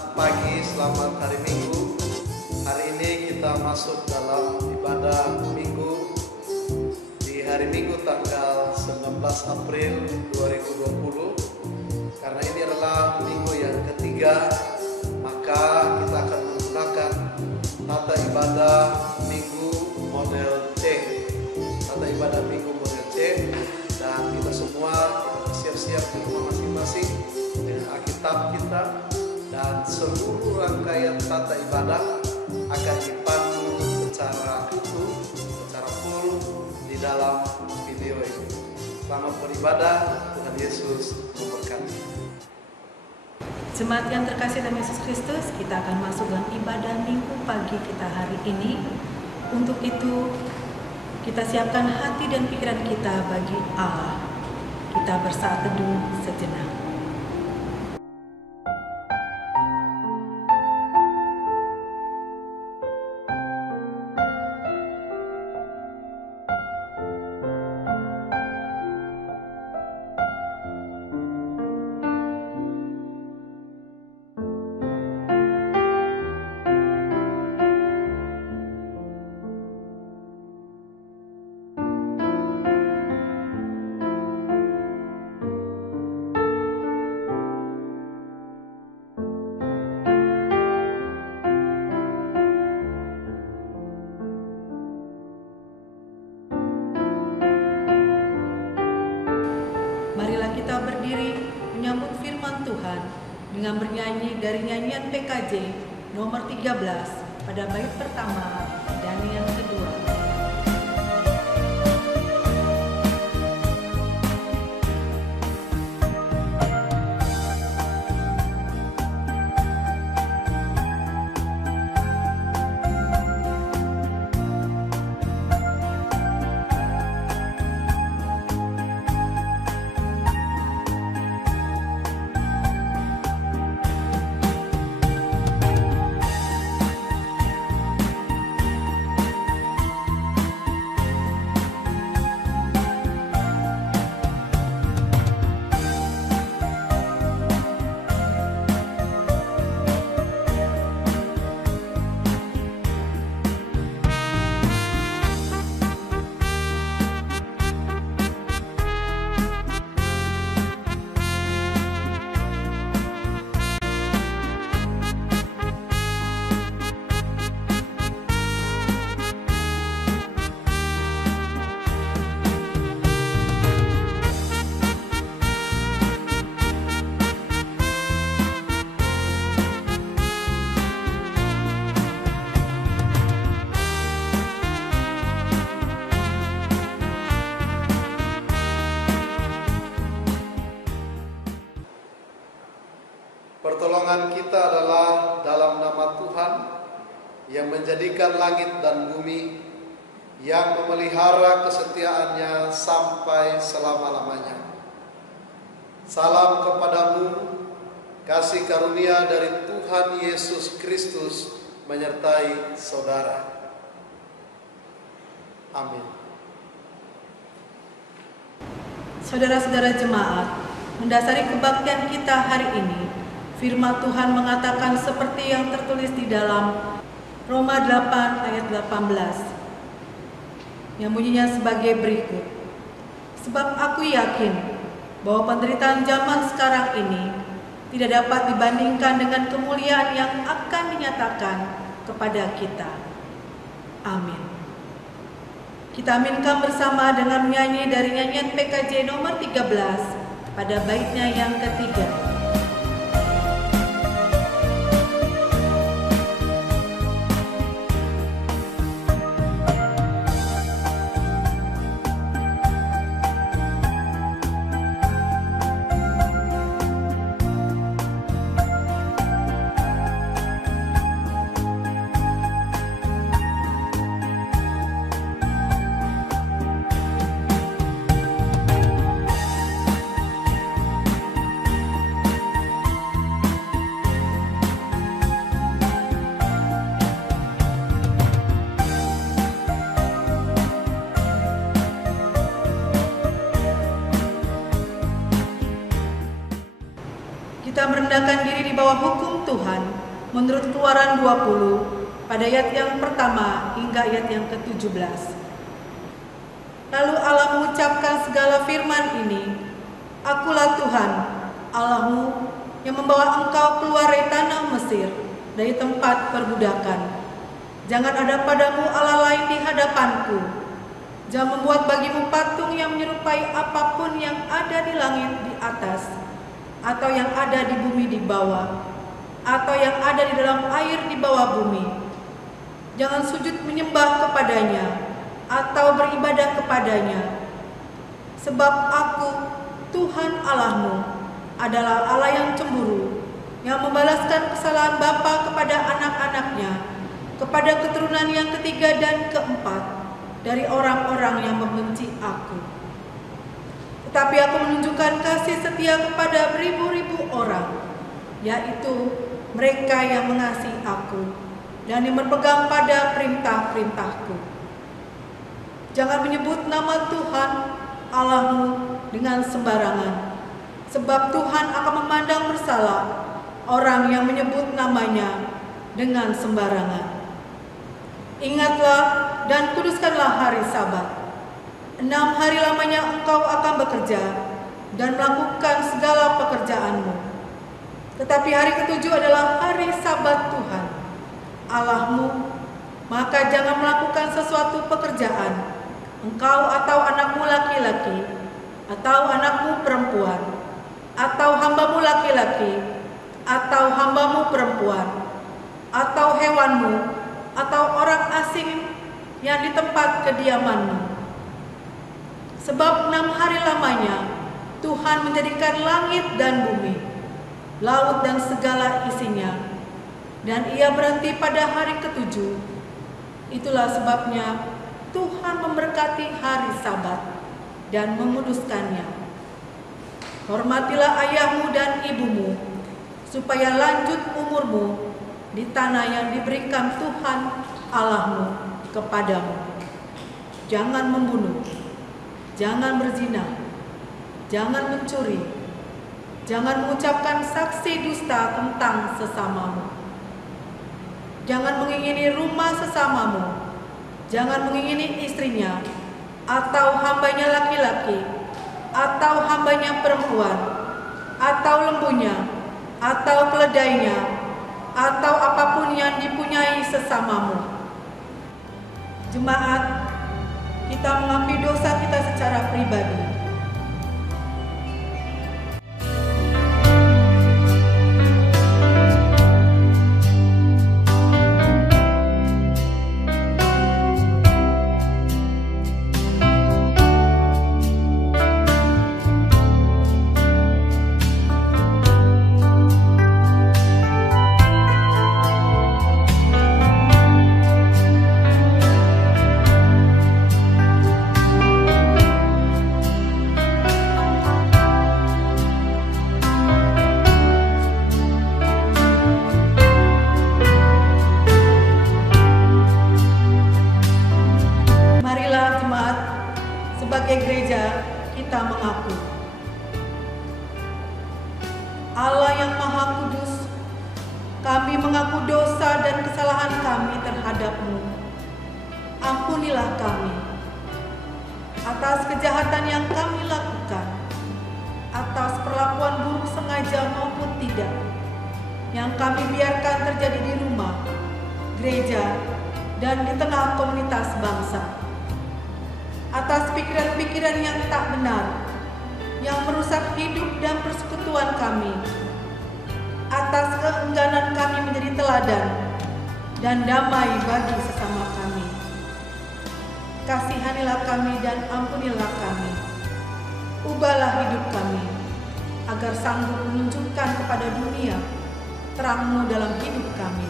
Selamat pagi, selamat hari Minggu. Hari ini kita masuk dalam ibadah Minggu di hari Minggu tanggal 19 April 2020. Karena ini adalah minggu yang ketiga, maka kita akan menggunakan tata ibadah Minggu model C. Tata ibadah Minggu model C, dan kita semua bersiap-siap di rumah masing-masing dengan Alkitab kita, dan seluruh rangkaian tata ibadah akan dipandu secara utuh, secara full di dalam video ini. Selamat beribadah, Tuhan Yesus memberkati. Jemaat yang terkasih dalam Yesus Kristus, kita akan masuk dalam ibadah Minggu pagi kita hari ini. Untuk itu, kita siapkan hati dan pikiran kita bagi Allah. Kita bersaat teduh sejenak. Marilah kita berdiri menyambut firman Tuhan dengan bernyanyi dari nyanyian PKJ nomor 13 pada bait pertama dan yang kedua. Pertolongan kita adalah dalam nama Tuhan yang menjadikan langit dan bumi, yang memelihara kesetiaannya sampai selama-lamanya. Salam kepadamu, kasih karunia dari Tuhan Yesus Kristus menyertai saudara. Amin. Saudara-saudara jemaat, mendasari kebaktian kita hari ini, firman Tuhan mengatakan seperti yang tertulis di dalam Roma 8 ayat 18, yang bunyinya sebagai berikut. Sebab aku yakin bahwa penderitaan zaman sekarang ini tidak dapat dibandingkan dengan kemuliaan yang akan dinyatakan kepada kita. Amin. Kita aminkan bersama dengan menyanyi dari nyanyian PKJ nomor 13 pada baitnya yang ketiga. Kita merendahkan diri di bawah hukum Tuhan menurut Keluaran 20 pada ayat yang pertama hingga ayat yang ke-17. Lalu Allah mengucapkan segala firman ini, Akulah Tuhan, Allahmu, yang membawa engkau keluar dari tanah Mesir, dari tempat perbudakan. Jangan ada padamu Allah lain di hadapanku. Jangan membuat bagimu patung yang menyerupai apapun yang ada di langit di atas, atau yang ada di bumi di bawah, atau yang ada di dalam air di bawah bumi. Jangan sujud menyembah kepadanya, atau beribadah kepadanya. Sebab aku, Tuhan Allahmu, adalah Allah yang cemburu, yang membalaskan kesalahan bapa kepada anak-anaknya, kepada keturunan yang ketiga dan keempat dari orang-orang yang membenci aku. Tetapi aku menunjukkan kasih setia kepada beribu-ribu orang, yaitu mereka yang mengasihi aku dan yang berpegang pada perintah-perintahku. Jangan menyebut nama Tuhan Allahmu dengan sembarangan, sebab Tuhan akan memandang bersalah orang yang menyebut namanya dengan sembarangan. Ingatlah dan kuduskanlah hari Sabat. 6 hari lamanya engkau akan bekerja dan melakukan segala pekerjaanmu. Tetapi hari ke-7 adalah hari Sabat Tuhan Allahmu, maka jangan melakukan sesuatu pekerjaan, engkau atau anakmu laki-laki, atau anakmu perempuan, atau hambamu laki-laki, atau hambamu perempuan, atau hewanmu, atau orang asing yang di tempat kediamanmu. Sebab 6 hari lamanya Tuhan menjadikan langit dan bumi, laut dan segala isinya, dan Ia berhenti pada hari ke-7. Itulah sebabnya Tuhan memberkati hari Sabat dan menguduskannya. Hormatilah ayahmu dan ibumu, supaya lanjut umurmu di tanah yang diberikan Tuhan Allahmu kepadamu. Jangan membunuh, jangan berzina, jangan mencuri, jangan mengucapkan saksi dusta tentang sesamamu. Jangan mengingini rumah sesamamu, jangan mengingini istrinya, atau hambanya laki-laki, atau hambanya perempuan, atau lembunya, atau keledainya, atau apapun yang dipunyai sesamamu. Jemaat, kita mengakui dosa kita secara pribadi. Sebagai gereja, kita mengaku Allah yang Maha Kudus, kami mengaku dosa dan kesalahan kami terhadap-Mu. Ampunilah kami atas kejahatan yang kami lakukan, atas perlakuan buruk sengaja maupun tidak yang kami biarkan terjadi di rumah, gereja, dan di tengah komunitas bangsa. Atas pikiran-pikiran yang tak benar, yang merusak hidup dan persekutuan kami. Atas keengganan kami menjadi teladan dan damai bagi sesama kami. Kasihanilah kami dan ampunilah kami. Ubahlah hidup kami, agar sanggup menunjukkan kepada dunia terang-Mu dalam hidup kami.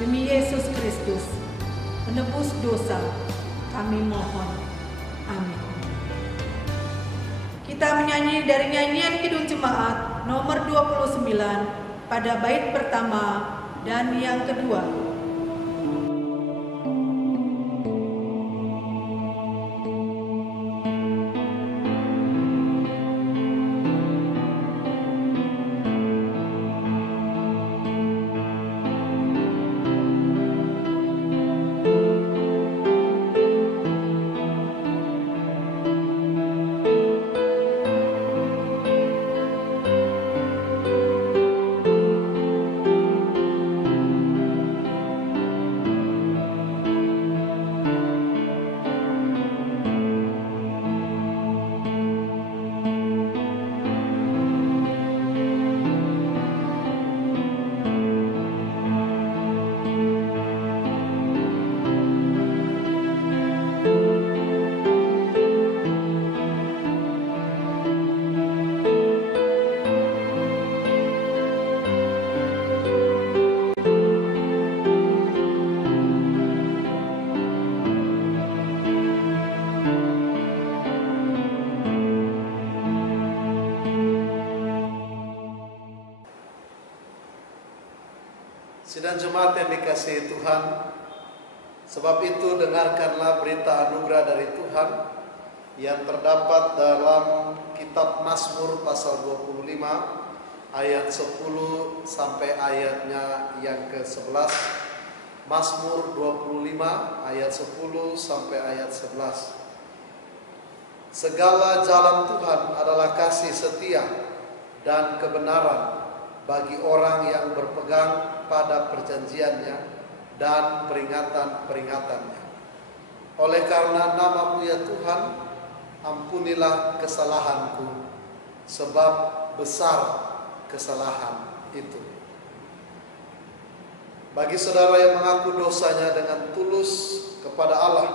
Demi Yesus Kristus, penebus dosa, kami mohon. Amin. Kita menyanyi dari nyanyian Kidung Jemaat nomor 29 pada bait pertama dan yang kedua. Sidang jemaat yang dikasihi Tuhan, sebab itu dengarkanlah berita anugerah dari Tuhan yang terdapat dalam kitab Mazmur pasal 25 ayat 10 sampai ayatnya yang ke-11. Mazmur 25 ayat 10 sampai ayat 11. Segala jalan Tuhan adalah kasih setia dan kebenaran bagi orang yang berpegang pada perjanjiannya dan peringatan-peringatannya. Oleh karena nama-Mu ya Tuhan, ampunilah kesalahanku, sebab besar kesalahan itu. Bagi saudara yang mengaku dosanya dengan tulus kepada Allah,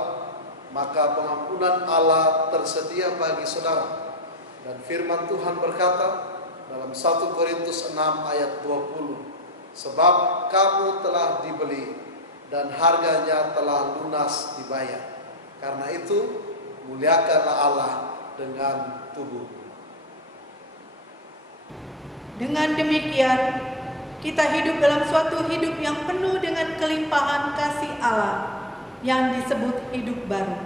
maka pengampunan Allah tersedia bagi saudara. Dan firman Tuhan berkata dalam 1 Korintus 6 ayat 20, sebab kamu telah dibeli dan harganya telah lunas dibayar. Karena itu muliakanlah Allah dengan tubuh. Dengan demikian, kita hidup dalam suatu hidup yang penuh dengan kelimpahan kasih Allah yang disebut hidup baru.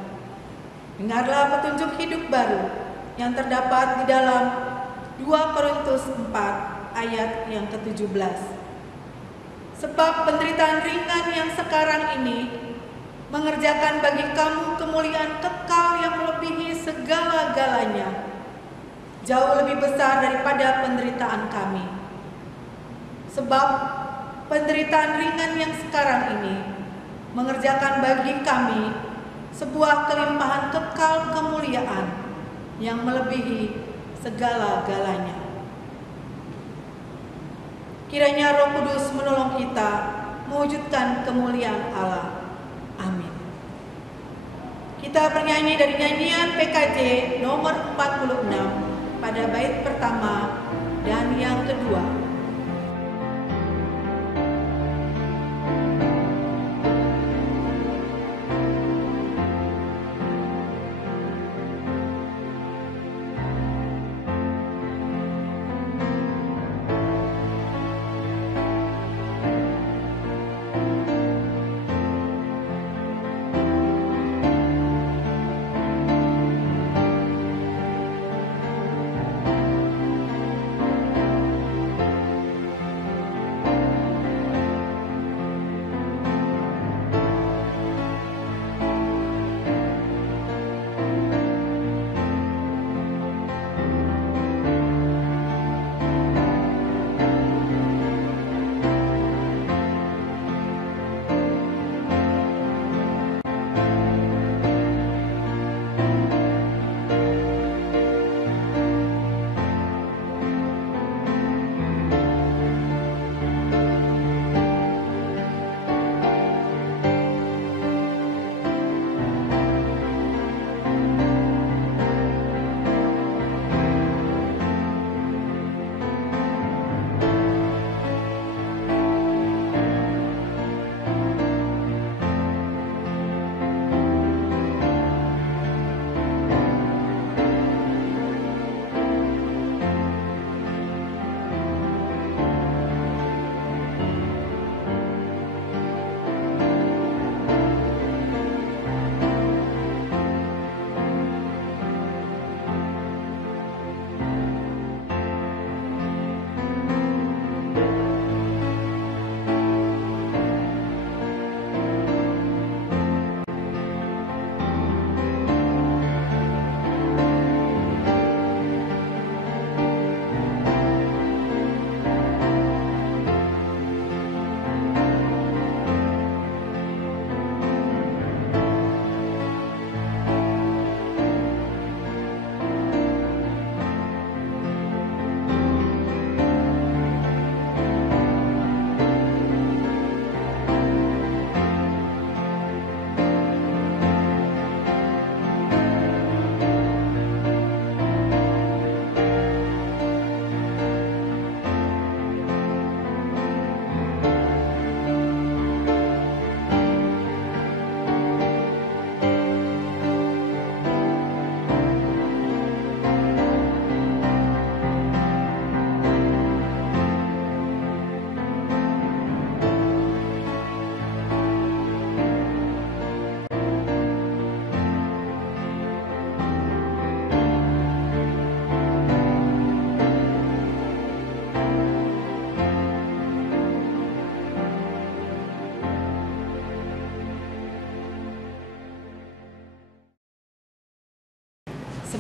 Dengarlah petunjuk hidup baru yang terdapat di dalam 2 Korintus 4 ayat yang ke-17. Sebab penderitaan ringan yang sekarang ini mengerjakan bagi kamu kemuliaan kekal yang melebihi segala-galanya, jauh lebih besar daripada penderitaan kami. Sebab penderitaan ringan yang sekarang ini mengerjakan bagi kami sebuah kelimpahan kekal kemuliaan yang melebihi segala-galanya. Kiranya Roh Kudus menolong kita mewujudkan kemuliaan Allah. Amin. Kita bernyanyi dari nyanyian PKJ nomor 46 pada bait pertama dan yang kedua.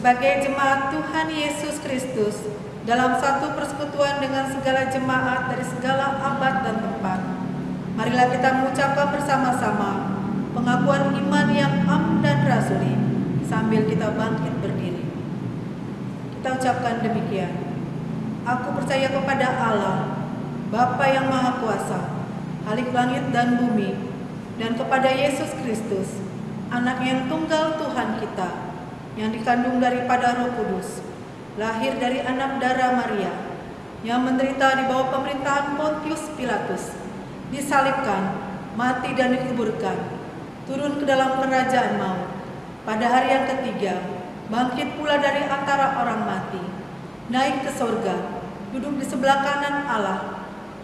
sebagai jemaat Tuhan Yesus Kristus dalam satu persekutuan dengan segala jemaat dari segala abad dan tempat. Marilah kita mengucapkan bersama-sama pengakuan iman yang am dan rasuli sambil kita bangkit berdiri. Kita ucapkan demikian. Aku percaya kepada Allah, Bapa yang Maha Kuasa, Khalik langit dan bumi, dan kepada Yesus Kristus, Anak yang tunggal Tuhan kita, yang dikandung daripada Roh Kudus, lahir dari anak darah Maria, yang menderita di bawah pemerintahan Pontius Pilatus, disalibkan, mati dan dikuburkan, turun ke dalam kerajaan maut, pada hari yang ketiga, bangkit pula dari antara orang mati, naik ke sorga, duduk di sebelah kanan Allah,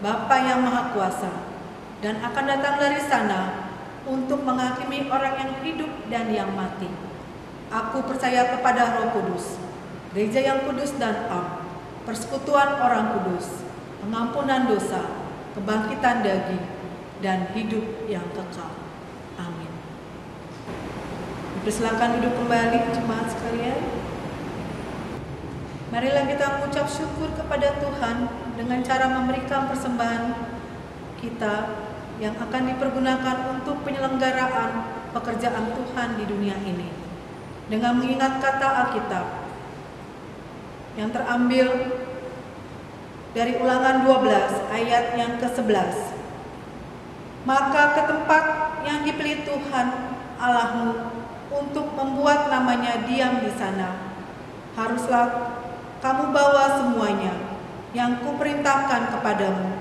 Bapa yang Maha Kuasa, dan akan datang dari sana untuk menghakimi orang yang hidup dan yang mati. Aku percaya kepada Roh Kudus, gereja yang kudus dan am, persekutuan orang kudus, pengampunan dosa, kebangkitan daging, dan hidup yang kekal. Amin. Silakan duduk kembali jemaat sekalian. Marilah kita mengucap syukur kepada Tuhan dengan cara memberikan persembahan kita yang akan dipergunakan untuk penyelenggaraan pekerjaan Tuhan di dunia ini. Dengan mengingat kata Alkitab yang terambil dari Ulangan 12 ayat yang ke-11. Maka ke tempat yang dipilih Tuhan Allahmu untuk membuat namanya diam di sana, haruslah kamu bawa semuanya yang kuperintahkan kepadamu,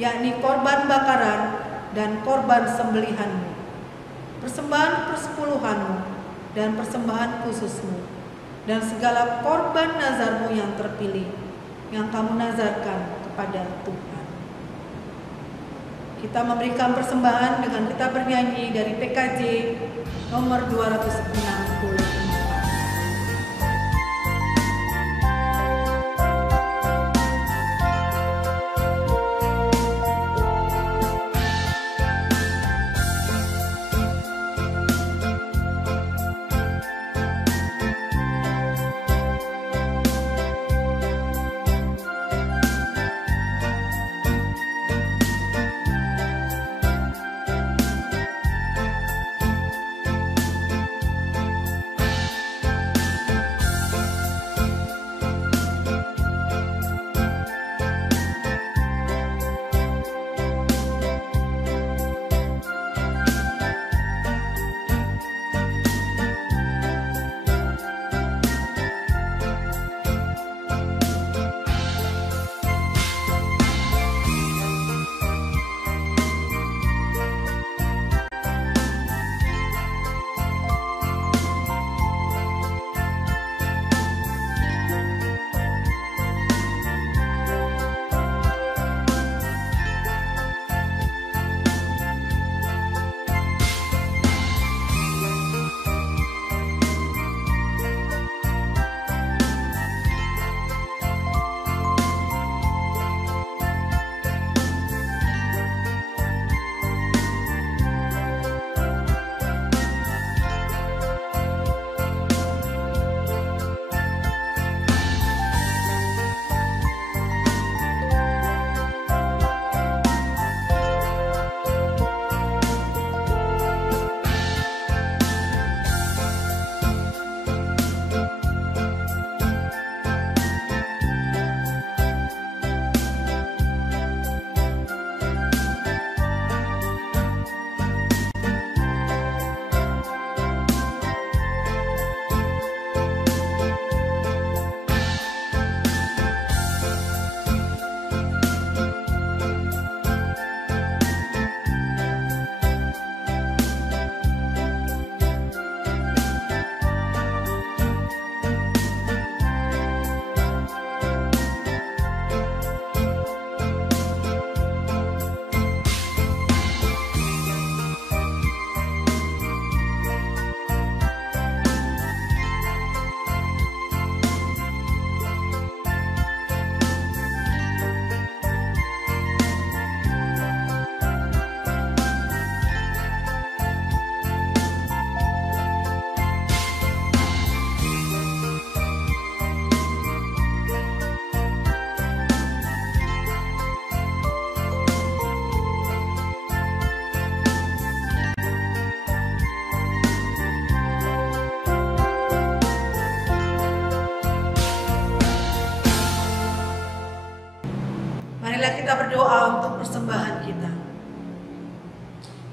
yakni korban bakaran dan korban sembelihanmu, persembahan persepuluhanmu dan persembahan khususmu, dan segala korban nazarmu yang terpilih, yang kamu nazarkan kepada Tuhan. Kita memberikan persembahan dengan kita bernyanyi dari PKJ nomor 264.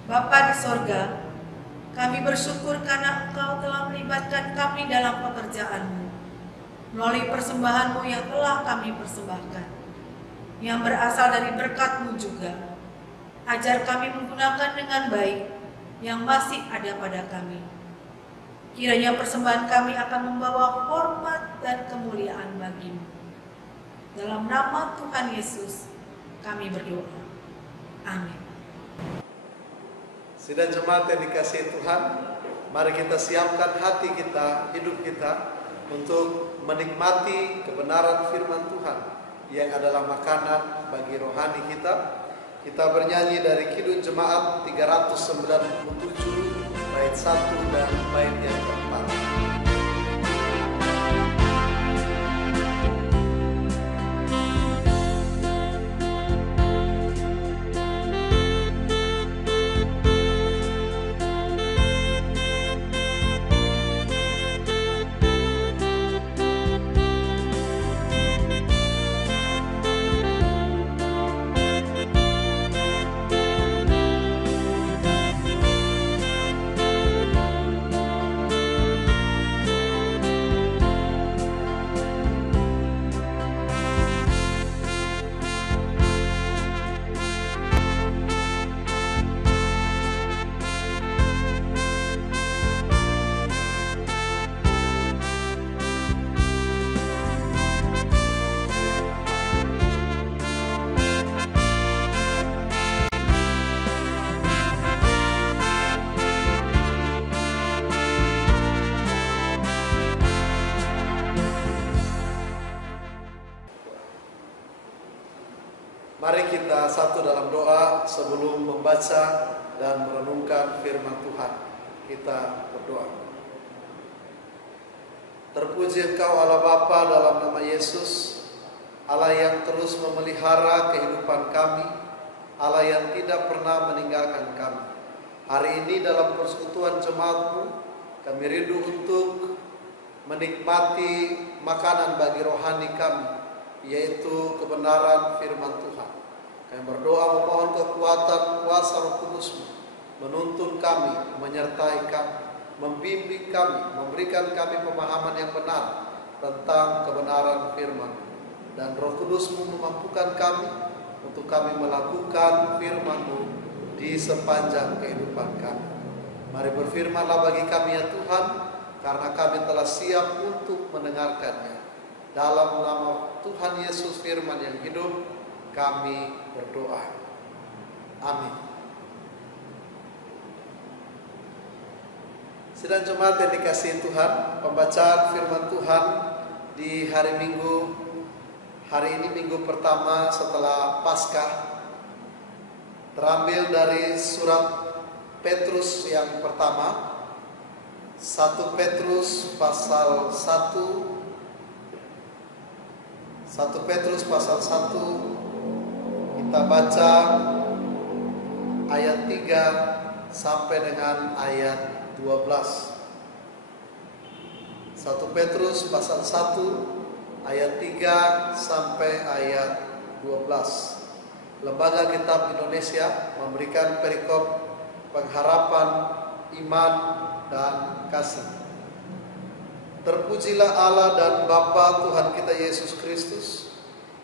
Bapa di sorga, kami bersyukur karena Engkau telah melibatkan kami dalam pekerjaan-Mu, melalui persembahan-Mu yang telah kami persembahkan, yang berasal dari berkat-Mu juga. Ajar kami menggunakan dengan baik yang masih ada pada kami. Kiranya persembahan kami akan membawa hormat dan kemuliaan bagi-Mu. Dalam nama Tuhan Yesus, kami berdoa. Amin. Sidang jemaat yang dikasihi Tuhan, mari kita siapkan hati kita, hidup kita untuk menikmati kebenaran firman Tuhan yang adalah makanan bagi rohani kita. Kita bernyanyi dari Kidung Jemaat 397 bait 1 dan bait yang keempat. Mari kita satu dalam doa sebelum membaca dan merenungkan firman Tuhan. Kita berdoa. Terpuji Engkau Allah Bapa dalam nama Yesus, Allah yang terus memelihara kehidupan kami, Allah yang tidak pernah meninggalkan kami. Hari ini dalam persekutuan jemaat-Mu, kami rindu untuk menikmati makanan bagi rohani kami, yaitu kebenaran firman Tuhan. Kami berdoa memohon kekuatan kuasa Roh Kudus-Mu menuntun kami, menyertai kami, membimbing kami, memberikan kami pemahaman yang benar tentang kebenaran firman. Dan Roh Kudus-Mu memampukan kami untuk kami melakukan firman-Mu di sepanjang kehidupan kami. Mari berfirmanlah bagi kami ya Tuhan, karena kami telah siap untuk mendengarkannya. Dalam nama Tuhan Yesus firman yang hidup, kami berdoa. Amin. Sidang jemaat yang dikasihi Tuhan, pembacaan firman Tuhan di hari Minggu, hari ini minggu pertama setelah Paskah, terambil dari surat Petrus yang pertama, 1 Petrus pasal 1, 1 Petrus pasal 1, kita baca ayat 3 sampai dengan ayat 12. 1 Petrus pasal 1 ayat 3 sampai ayat 12. Lembaga Kitab Indonesia memberikan perikop pengharapan, iman, dan kasih. Terpujilah Allah dan Bapa Tuhan kita Yesus Kristus,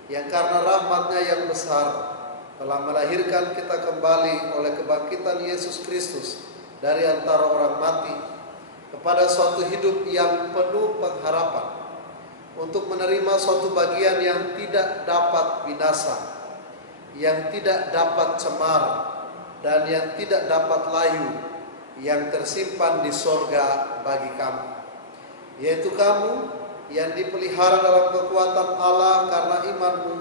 yang karena rahmat-Nya yang besar telah melahirkan kita kembali oleh kebangkitan Yesus Kristus dari antara orang mati kepada suatu hidup yang penuh pengharapan, untuk menerima suatu bagian yang tidak dapat binasa, yang tidak dapat cemar, dan yang tidak dapat layu, yang tersimpan di sorga bagi kamu, yaitu kamu yang dipelihara dalam kekuatan Allah karena imanmu,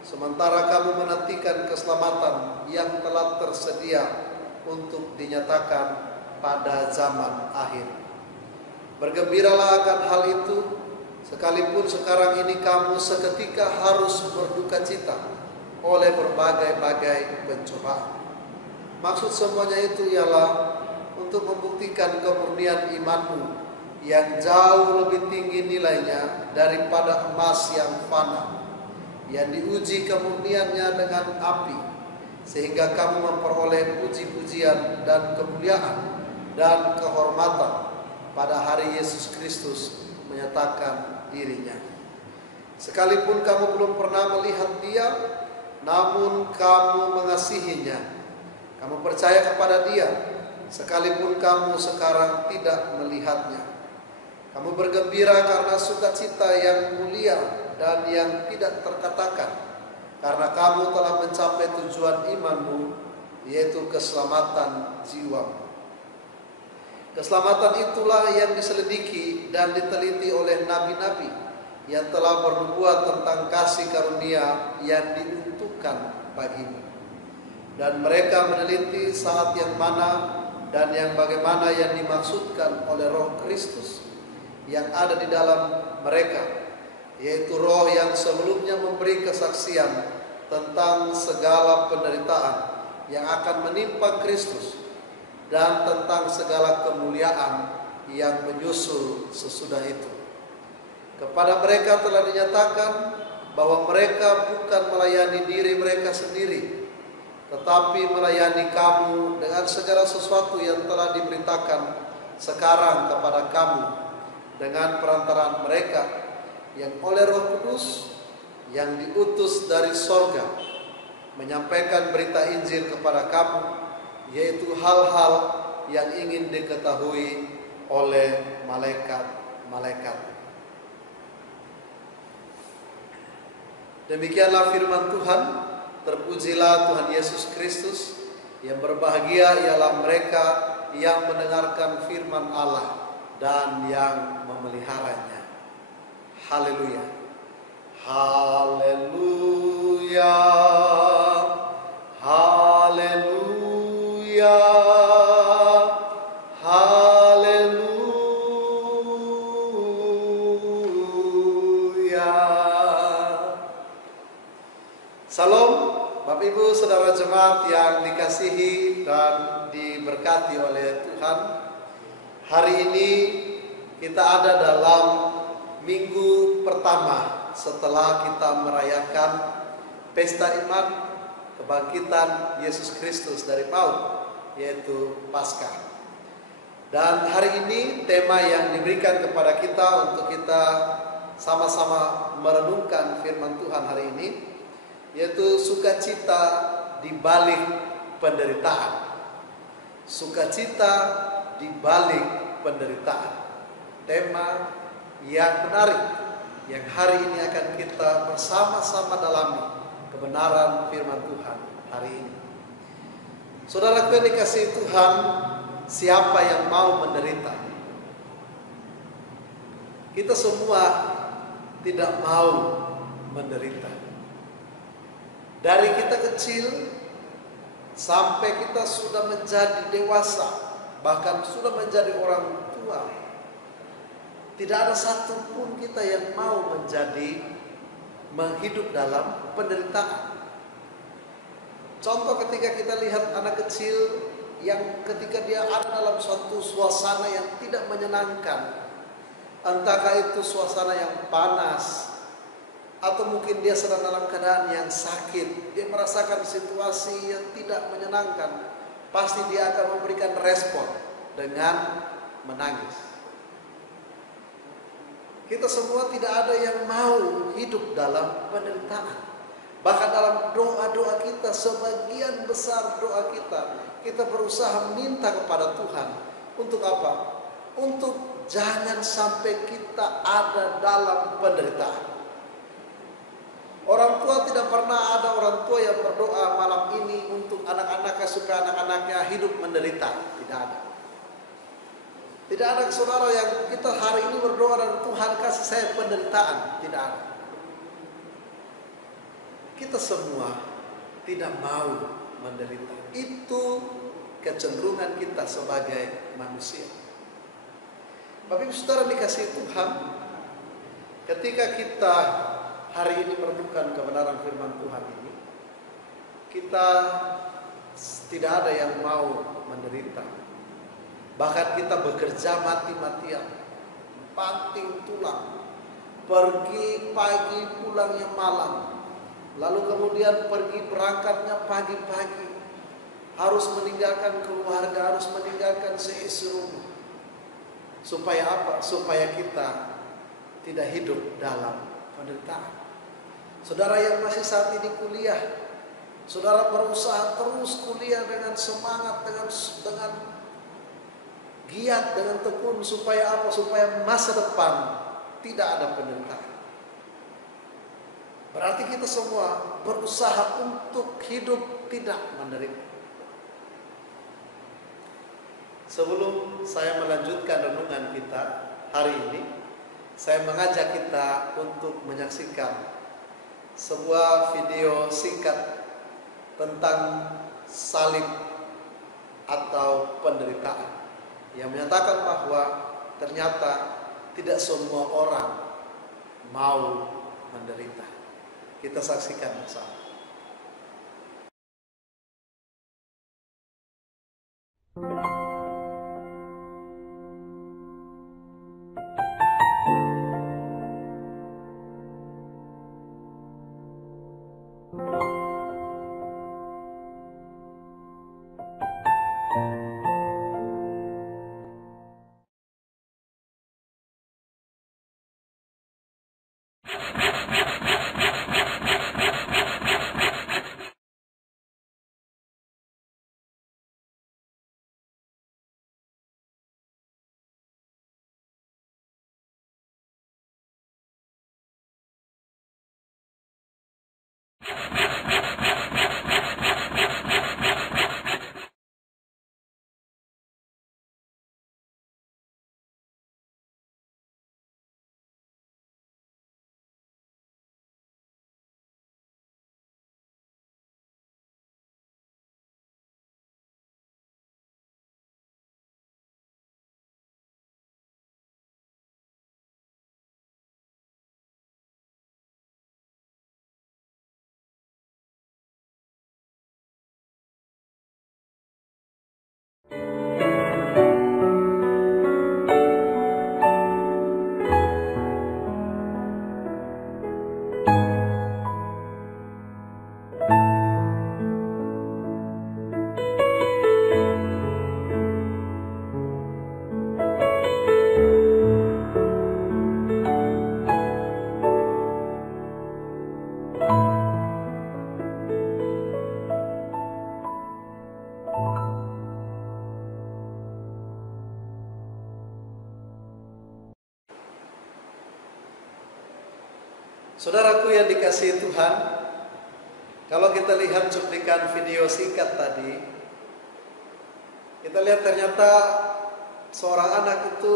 sementara kamu menantikan keselamatan yang telah tersedia untuk dinyatakan pada zaman akhir. Bergembiralah akan hal itu, sekalipun sekarang ini kamu seketika harus berduka cita oleh berbagai-bagai pencobaan. Maksud semuanya itu ialah untuk membuktikan kemurnian imanmu yang jauh lebih tinggi nilainya daripada emas yang fana, yang diuji kemurniannya dengan api, sehingga kamu memperoleh puji-pujian dan kemuliaan dan kehormatan pada hari Yesus Kristus menyatakan dirinya. Sekalipun kamu belum pernah melihat Dia, namun kamu mengasihinya. Kamu percaya kepada Dia, sekalipun kamu sekarang tidak melihatnya. Kamu bergembira karena sukacita yang mulia dan yang tidak terkatakan, karena kamu telah mencapai tujuan imanmu, yaitu keselamatan jiwamu. Keselamatan itulah yang diselidiki dan diteliti oleh nabi-nabi yang telah bernubuat tentang kasih karunia yang diuntukkan bagimu. Dan mereka meneliti saat yang mana dan yang bagaimana yang dimaksudkan oleh Roh Kristus yang ada di dalam mereka, yaitu Roh yang sebelumnya memberi kesaksian tentang segala penderitaan yang akan menimpa Kristus dan tentang segala kemuliaan yang menyusul sesudah itu. Kepada mereka telah dinyatakan bahwa mereka bukan melayani diri mereka sendiri, tetapi melayani kamu dengan segala sesuatu yang telah diberitakan sekarang kepada kamu dengan perantaraan mereka yang oleh Roh Kudus yang diutus dari sorga menyampaikan berita Injil kepada kamu, yaitu hal-hal yang ingin diketahui oleh malaikat-malaikat. Demikianlah firman Tuhan. Terpujilah Tuhan Yesus Kristus. Yang berbahagia ialah mereka yang mendengarkan firman Allah dan yang memeliharanya. Haleluya. Haleluya. Haleluya. Haleluya. Salam Bapak Ibu Saudara jemaat yang dikasihi dan diberkati oleh Tuhan. Hari ini kita ada dalam minggu pertama setelah kita merayakan pesta iman kebangkitan Yesus Kristus dari maut, yaitu Paskah. Dan hari ini tema yang diberikan kepada kita untuk kita sama-sama merenungkan firman Tuhan hari ini, yaitu sukacita di balik penderitaan. Sukacita di balik penderitaan. Tema yang menarik yang hari ini akan kita bersama-sama dalami kebenaran firman Tuhan hari ini. Saudara yang dikasihi Tuhan, siapa yang mau menderita? Kita semua tidak mau menderita. Dari kita kecil sampai kita sudah menjadi dewasa, bahkan sudah menjadi orang tua, tidak ada satupun kita yang mau menghidup dalam penderitaan. Contoh ketika kita lihat anak kecil yang ketika dia ada dalam suatu suasana yang tidak menyenangkan, entahkah itu suasana yang panas, atau mungkin dia sedang dalam keadaan yang sakit, dia merasakan situasi yang tidak menyenangkan, pasti dia akan memberikan respon dengan menangis. Kita semua tidak ada yang mau hidup dalam penderitaan. Bahkan dalam doa-doa kita, sebagian besar doa kita berusaha minta kepada Tuhan. Untuk apa? Untuk jangan sampai kita ada dalam penderitaan. Orang tua tidak pernah ada orang tua yang berdoa malam ini untuk anak-anaknya supaya anak-anaknya hidup menderita. Tidak ada. Tidak ada saudara yang kita hari ini berdoa dan Tuhan kasih saya penderitaan. Tidak ada. Kita semua tidak mau menderita. Itu kecenderungan kita sebagai manusia. Bapak Ibu Saudara dikasihi Tuhan, ketika kita hari ini merenungkan kebenaran firman Tuhan ini, kita tidak ada yang mau menderita. Bahkan kita bekerja mati-matian, banting tulang, pergi pagi pulangnya malam, lalu kemudian pergi berangkatnya pagi-pagi, harus meninggalkan keluarga, harus meninggalkan seisi rumah. Supaya apa? Supaya kita tidak hidup dalam penderitaan. Saudara yang masih saat ini kuliah, saudara berusaha terus kuliah dengan semangat, dengan giat, dengan tekun. Supaya apa? Supaya masa depan tidak ada penderitaan. Berarti kita semua berusaha untuk hidup tidak menderita. Sebelum saya melanjutkan renungan kita hari ini, saya mengajak kita untuk menyaksikan sebuah video singkat tentang salib atau penderitaan, yang menyatakan bahwa ternyata tidak semua orang mau menderita. Kita saksikan bersama. Saudaraku yang dikasihi Tuhan, kalau kita lihat cuplikan video singkat tadi, kita lihat ternyata seorang anak itu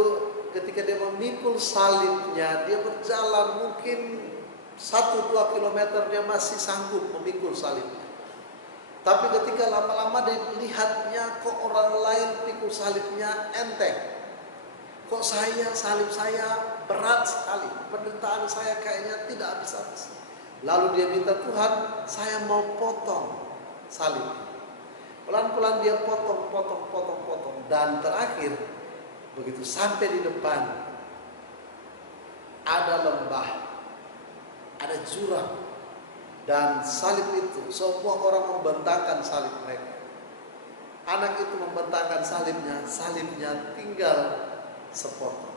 ketika dia memikul salibnya, dia berjalan mungkin 1-2 kilometer, dia masih sanggup memikul salibnya. Tapi ketika lama-lama dilihatnya, kok orang lain pikul salibnya enteng. Kok salib saya berat sekali, penderitaan saya kayaknya tidak habis-habis. Lalu dia minta, Tuhan, saya mau potong salib. Pelan-pelan dia potong. Dan terakhir, begitu sampai di depan, ada lembah, ada jurang. Dan salib itu, semua orang membentangkan salib mereka. Anak itu membentangkan salibnya tinggal sepotong.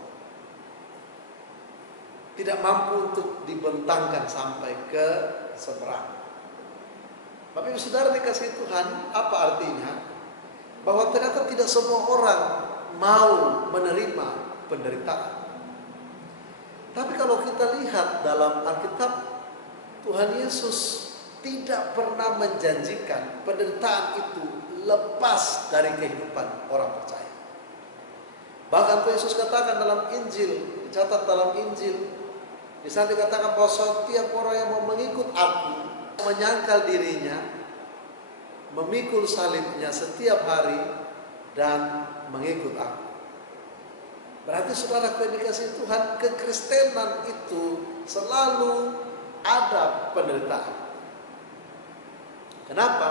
Tidak mampu untuk dibentangkan sampai ke seberang. Bapak Ibu Saudara dikasihi Tuhan, apa artinya? Bahwa ternyata tidak semua orang mau menerima penderitaan. Tapi kalau kita lihat dalam Alkitab, Tuhan Yesus tidak pernah menjanjikan penderitaan itu lepas dari kehidupan orang percaya. Bahkan Tuhan Yesus katakan dalam Injil, dicatat dalam Injil, di sana dikatakan bahwa setiap orang yang mau mengikut aku, menyangkal dirinya, memikul salibnya setiap hari, dan mengikut aku. Berarti saudara yang dikasihi Tuhan, kekristenan itu selalu ada penderitaan. Kenapa?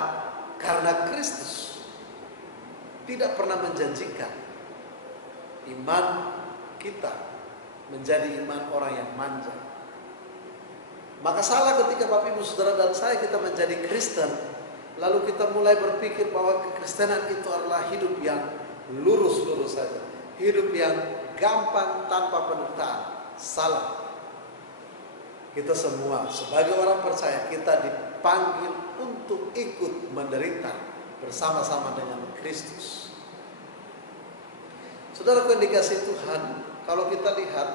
Karena Kristus tidak pernah menjanjikan iman kita menjadi iman orang yang manja. Maka salah ketika Bapak Ibu Saudara dan saya kita menjadi Kristen, lalu kita mulai berpikir bahwa kekristenan itu adalah hidup yang lurus-lurus saja, hidup yang gampang tanpa penderitaan. Salah. Kita semua sebagai orang percaya kita dipanggil untuk ikut menderita bersama-sama dengan Kristus. Saudara, indikasi Tuhan, kalau kita lihat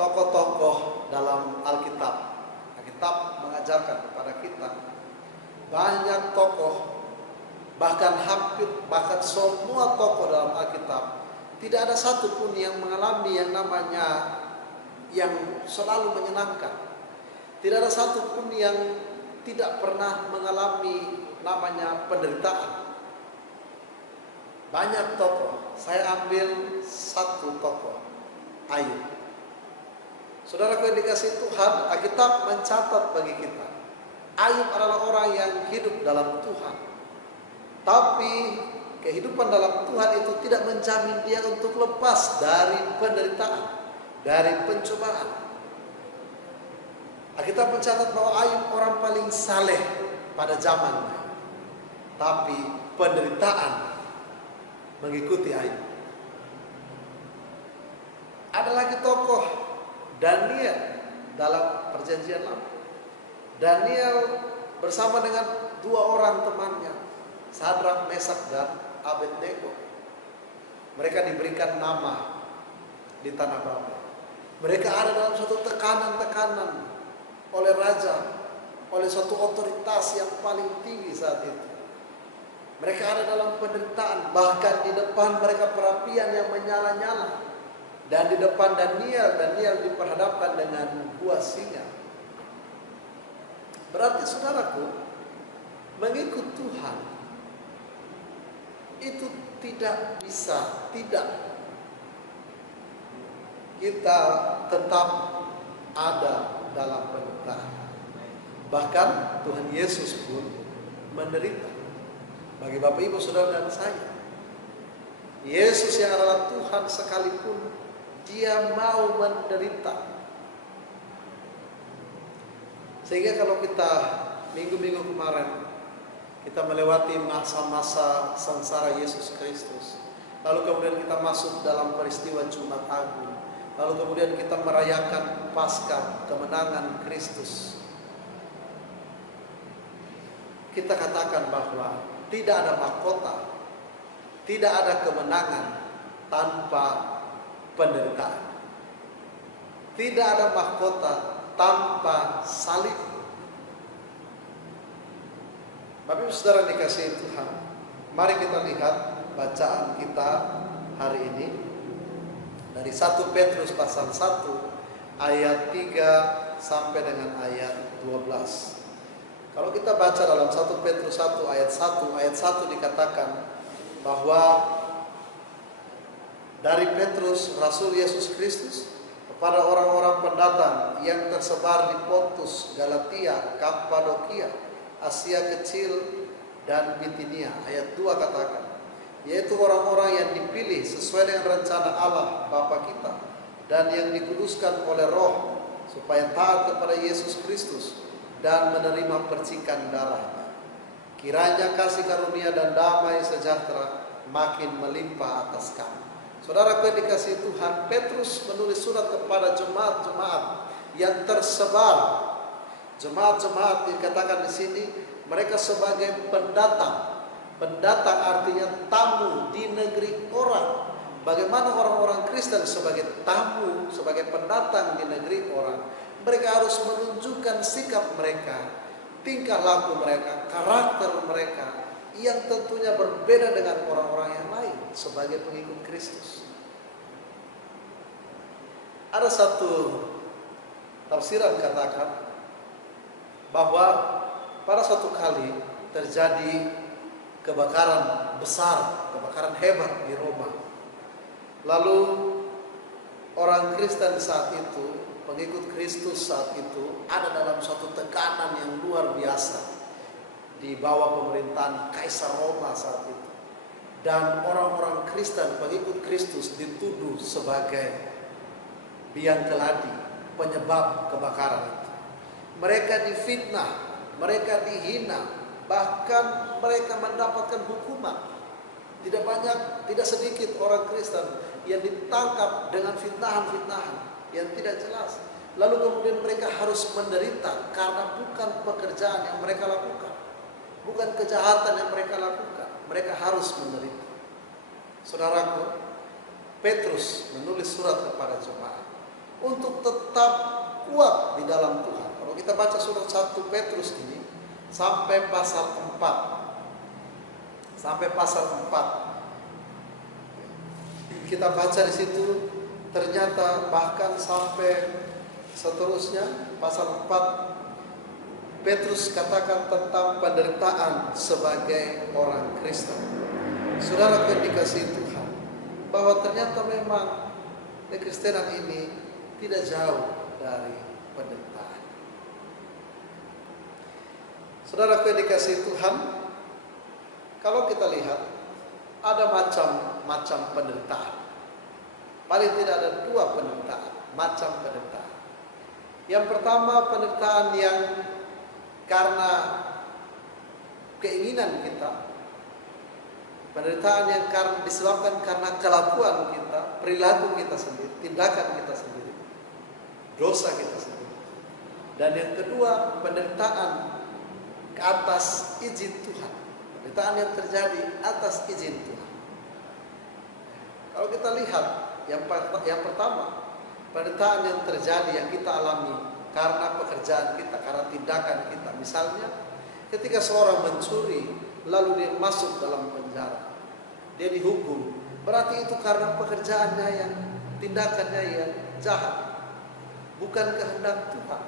tokoh-tokoh dalam Alkitab mengajarkan kepada kita banyak tokoh, bahkan semua tokoh dalam Alkitab tidak ada satupun yang mengalami yang namanya yang selalu menyenangkan. Tidak ada satupun yang tidak pernah mengalami namanya penderitaan. Banyak tokoh. Saya ambil satu tokoh, Ayub. Saudara, indikasi Tuhan, Alkitab mencatat bagi kita, Ayub adalah orang yang hidup dalam Tuhan. Tapi kehidupan dalam Tuhan itu tidak menjamin dia untuk lepas dari penderitaan, dari pencobaan. Alkitab mencatat bahwa Ayub orang paling saleh pada zamannya. Tapi penderitaan mengikuti Ayub. Ada lagi tokoh Daniel dalam Perjanjian Lama. Daniel bersama dengan dua orang temannya, Sadrak, Mesak, dan Abednego. Mereka diberikan nama di tanah Babel. Mereka ada dalam suatu tekanan-tekanan oleh raja, oleh suatu otoritas yang paling tinggi saat itu. Mereka ada dalam penderitaan, bahkan di depan mereka perapian yang menyala-nyala. Dan di depan Daniel diperhadapkan dengan buah singa. Berarti saudaraku, mengikut Tuhan itu tidak bisa tidak. Kita tetap ada dalam penderitaan. Bahkan Tuhan Yesus pun menderita. Bagi Bapak Ibu Saudara dan saya, Yesus yang adalah Tuhan sekalipun dia mau menderita. Sehingga kalau kita minggu-minggu kemarin kita melewati masa-masa sengsara Yesus Kristus, lalu kemudian kita masuk dalam peristiwa Jumat Agung, lalu kemudian kita merayakan Paskah, kemenangan Kristus, kita katakan bahwa tidak ada mahkota, tidak ada kemenangan tanpa penderitaan. Tidak ada mahkota tanpa salib. Bapak Ibu Saudara dikasihi Tuhan, mari kita lihat bacaan kita hari ini dari 1 Petrus pasal 1 ayat 3 sampai dengan ayat 12. Kalau kita baca dalam 1 Petrus 1 ayat 1 dikatakan bahwa dari Petrus, Rasul Yesus Kristus, kepada orang-orang pendatang yang tersebar di Pontus, Galatia, Kappadokia, Asia Kecil, dan Bitinia. Ayat 2 katakan, yaitu orang-orang yang dipilih sesuai dengan rencana Allah Bapa kita, dan yang dikuduskan oleh Roh, supaya taat kepada Yesus Kristus, dan menerima percikan darahnya. Kiranya kasih karunia dan damai sejahtera makin melimpah atas kami. Saudara dikasihi Tuhan, Petrus menulis surat kepada jemaat-jemaat yang tersebar. Jemaat-jemaat dikatakan di sini mereka sebagai pendatang. Pendatang artinya tamu di negeri orang. Bagaimana orang-orang Kristen sebagai tamu, sebagai pendatang di negeri orang, mereka harus menunjukkan sikap mereka, tingkah laku mereka, karakter mereka yang tentunya berbeda dengan orang-orang yang lain sebagai pengikut Kristus. Ada satu tafsiran katakan bahwa pada suatu kali terjadi kebakaran besar, kebakaran hebat di Roma. Lalu orang Kristen saat itu, pengikut Kristus saat itu ada dalam suatu tekanan yang luar biasa di bawah pemerintahan Kaisar Roma saat itu. Dan orang-orang Kristen, pengikut Kristus dituduh sebagai biang keladi, penyebab kebakaran itu. mereka difitnah, mereka dihina, bahkan mereka mendapatkan hukuman. Tidak sedikit orang Kristen yang ditangkap dengan fitnahan-fitnahan yang tidak jelas. Lalu kemudian mereka harus menderita karena bukan pekerjaan yang mereka lakukan, bukan kejahatan yang mereka lakukan. Mereka harus menderita. Saudaraku, Petrus menulis surat kepada jemaat untuk tetap kuat di dalam Tuhan. Kalau kita baca surat 1 Petrus ini sampai pasal 4. Kita baca di situ, ternyata bahkan sampai seterusnya pasal 4 Petrus katakan tentang penderitaan sebagai orang Kristen. Saudara yang dikasihi Tuhan, bahwa ternyata memang kekristenan ini tidak jauh dari penderitaan. Saudara yang dikasihi Tuhan, kalau kita lihat ada macam-macam penderitaan. Paling tidak ada 2 penderitaan, macam penderitaan. Yang pertama, penderitaan yang karena keinginan kita, penderitaan yang disebabkan karena kelakuan kita, perilaku kita sendiri, tindakan kita sendiri, dosa kita sendiri. Dan yang kedua, penderitaan ke atas izin Tuhan, penderitaan yang terjadi atas izin Tuhan. Kalau kita lihat yang pertama, penderitaan yang terjadi yang kita alami karena pekerjaan kita, karena tindakan kita. Misalnya, ketika seorang mencuri, lalu dia masuk dalam penjara, dia dihukum, berarti itu karena pekerjaannya yang, tindakannya yang jahat, bukan kehendak Tuhan.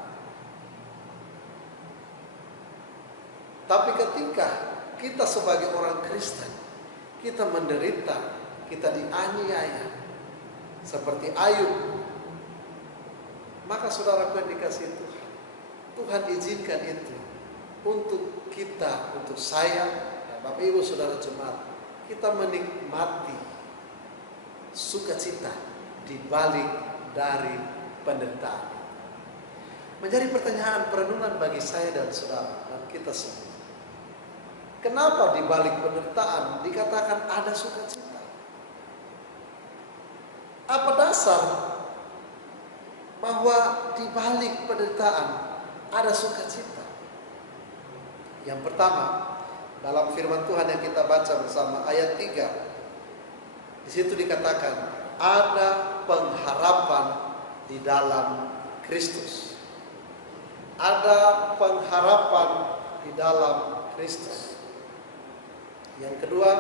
Tapi ketika kita sebagai orang Kristen, kita menderita, kita dianiaya seperti Ayub, maka saudaraku yang dikasihi Tuhan, Tuhan izinkan itu untuk kita, untuk saya, Bapak Ibu Saudara Jemaat, kita menikmati sukacita di balik dari penderitaan. Menjadi pertanyaan perenungan bagi saya dan saudara dan kita semua. Kenapa di balik penderitaan dikatakan ada sukacita? Apa dasar bahwa di balik penderitaan ada sukacita? Yang pertama, dalam firman Tuhan yang kita baca bersama ayat 3. Di situ dikatakan ada pengharapan di dalam Kristus. Ada pengharapan di dalam Kristus. Yang kedua,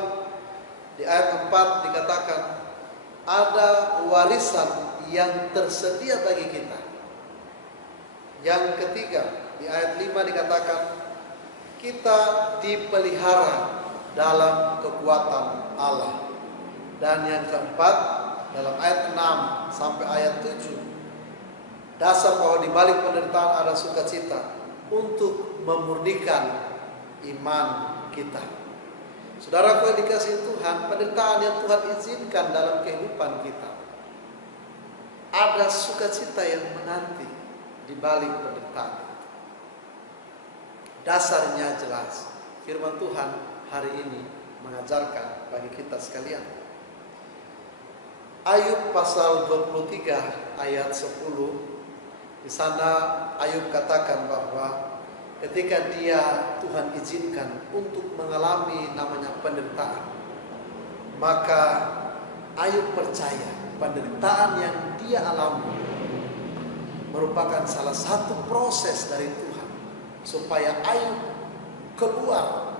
di ayat 4 dikatakan ada warisan yang tersedia bagi kita. Yang ketiga, di ayat 5 dikatakan kita dipelihara dalam kekuatan Allah. Dan yang keempat, dalam ayat 6 sampai ayat 7, dasar bahwa di balik penderitaan ada sukacita untuk memurnikan iman kita. Saudaraku yang dikasihi Tuhan, penderitaan yang Tuhan izinkan dalam kehidupan kita, ada sukacita yang menanti di balik penderitaan. Dasarnya jelas. Firman Tuhan hari ini mengajarkan bagi kita sekalian. Ayub pasal 23 ayat 10. Di sana Ayub katakan bahwa ketika Tuhan izinkan untuk mengalami namanya penderitaan, maka Ayub percaya penderitaan yang dia alami merupakan salah satu proses dari Tuhan supaya Ayub keluar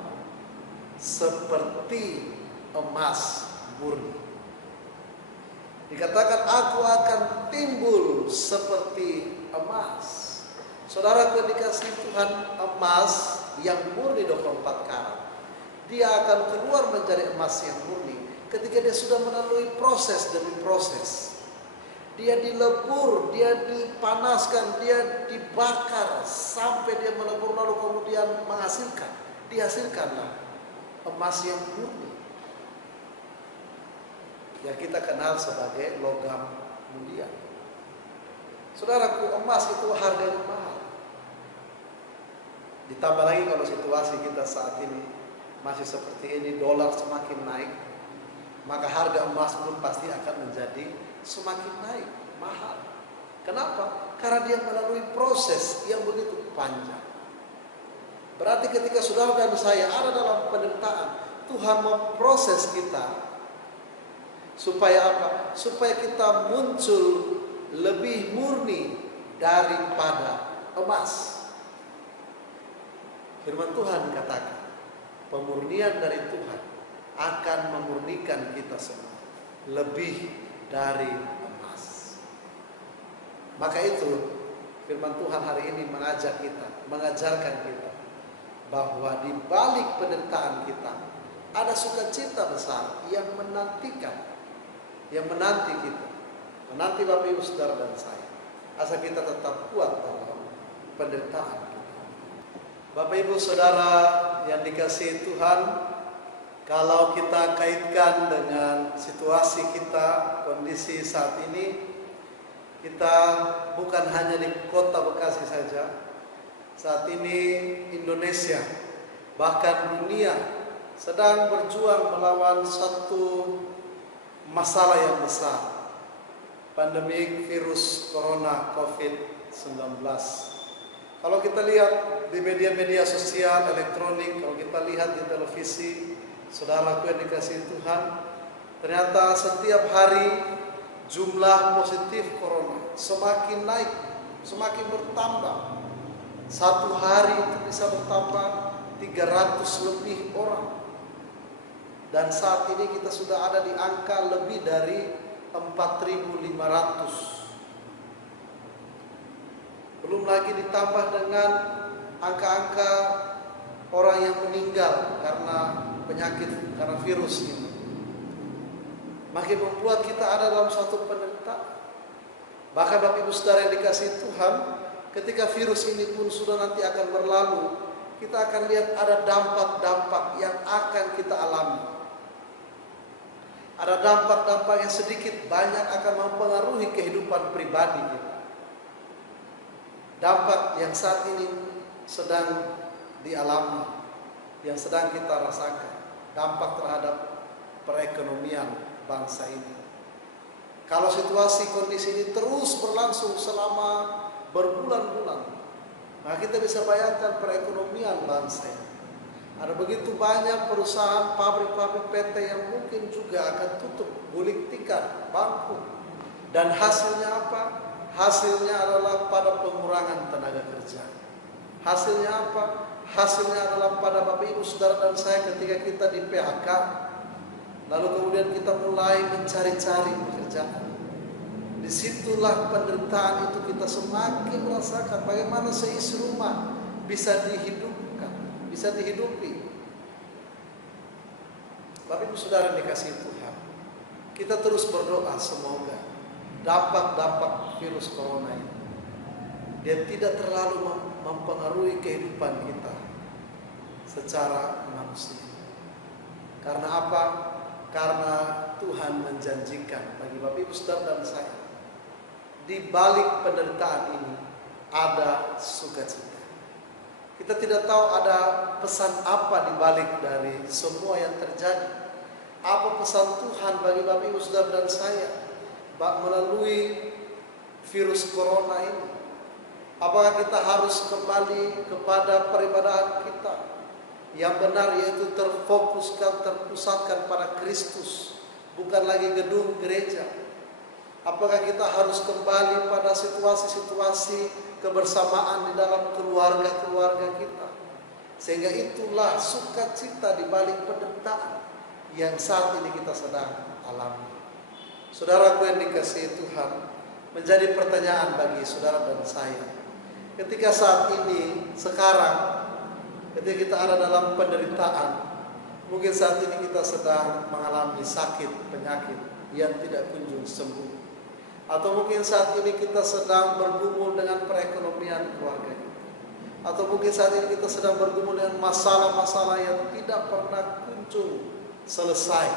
seperti emas murni. Dikatakan aku akan timbul seperti emas. Saudara yang dikasihi Tuhan, emas yang murni 24 karat, dia akan keluar menjadi emas yang murni ketika dia sudah melalui proses demi proses. Dia dilebur, dia dipanaskan, dia dibakar sampai dia melebur, lalu kemudian dihasilkanlah emas yang murni yang kita kenal sebagai logam mulia. Saudaraku, emas itu harganya mahal. Ditambah lagi kalau situasi kita saat ini masih seperti ini, dolar semakin naik, maka harga emas pun pasti akan menjadi semakin naik, mahal. Kenapa? Karena dia melalui proses yang begitu panjang. Berarti ketika saudara dan saya ada dalam penderitaan, Tuhan memproses kita supaya apa? Supaya kita muncul lebih murni daripada emas. Firman Tuhan katakan, pemurnian dari Tuhan akan memurnikan kita semua lebih dari emas. Maka itu firman Tuhan hari ini mengajak kita, mengajarkan kita bahwa di balik penderitaan kita ada sukacita besar yang menantikan, yang menanti kita, menanti Bapak Ibu Saudara dan saya, asal kita tetap kuat dalam penderitaan kita. Bapak Ibu Saudara yang dikasihi Tuhan, kalau kita kaitkan dengan situasi kita, kondisi saat ini, kita bukan hanya di kota Bekasi saja. Saat ini Indonesia, bahkan dunia sedang berjuang melawan satu masalah yang besar, pandemi virus corona COVID-19. Kalau kita lihat di media-media sosial, elektronik, kalau kita lihat di televisi, saudaraku yang dikasihi Tuhan, ternyata setiap hari jumlah positif corona semakin naik, semakin bertambah. Satu hari itu bisa bertambah 300 lebih orang. Dan saat ini kita sudah ada di angka lebih dari 4.500. Belum lagi ditambah dengan angka-angka orang yang meninggal karena penyakit, karena virus ini. Makin membuat kita ada dalam suatu penderitaan. Bahkan Bapak Ibu Saudara yang dikasihi Tuhan, ketika virus ini pun sudah nanti akan berlalu, kita akan lihat ada dampak-dampak yang akan kita alami. Ada dampak-dampak yang sedikit banyak akan mempengaruhi kehidupan pribadi kita. Dampak yang saat ini sedang dialami, yang sedang kita rasakan, dampak terhadap perekonomian bangsa ini. Kalau situasi kondisi ini terus berlangsung selama berbulan-bulan, nah kita bisa bayangkan perekonomian bangsa ini. Ada begitu banyak perusahaan, pabrik-pabrik PT yang mungkin juga akan tutup, gulung tikar, bangkrut. Dan hasilnya apa? Hasilnya adalah pada pengurangan tenaga kerja. Hasilnya apa? Hasilnya adalah pada Bapak Ibu Saudara dan saya ketika kita di PHK, lalu kemudian kita mulai mencari-cari pekerjaan. Disitulah penderitaan itu kita semakin merasakan bagaimana seisi rumah bisa dihidupkan, bisa dihidupi. Bapak Ibu Saudara yang dikasihi Tuhan, kita terus berdoa semoga dampak-dampak virus corona ini dia tidak terlalu mempengaruhi kehidupan kita secara manusia. Karena apa? Karena Tuhan menjanjikan bagi Bapak Ibu Saudara dan saya, di balik penderitaan ini ada sukacita. Kita tidak tahu ada pesan apa di balik dari semua yang terjadi. Apa pesan Tuhan bagi Bapak Ibu Saudara dan saya melalui virus corona ini? Apakah kita harus kembali kepada peribadahan kita yang benar, yaitu terfokuskan, terpusatkan pada Kristus, bukan lagi gedung gereja? Apakah kita harus kembali pada situasi-situasi kebersamaan di dalam keluarga-keluarga kita? Sehingga itulah sukacita di balik penderitaan yang saat ini kita sedang alami. Saudaraku yang dikasihi Tuhan, menjadi pertanyaan bagi saudara dan saya. Ketika saat ini, sekarang, ketika kita ada dalam penderitaan, mungkin saat ini kita sedang mengalami sakit, penyakit yang tidak kunjung sembuh. Atau mungkin saat ini kita sedang bergumul dengan perekonomian keluarga kita. Atau mungkin saat ini kita sedang bergumul dengan masalah-masalah yang tidak pernah kunjung selesai.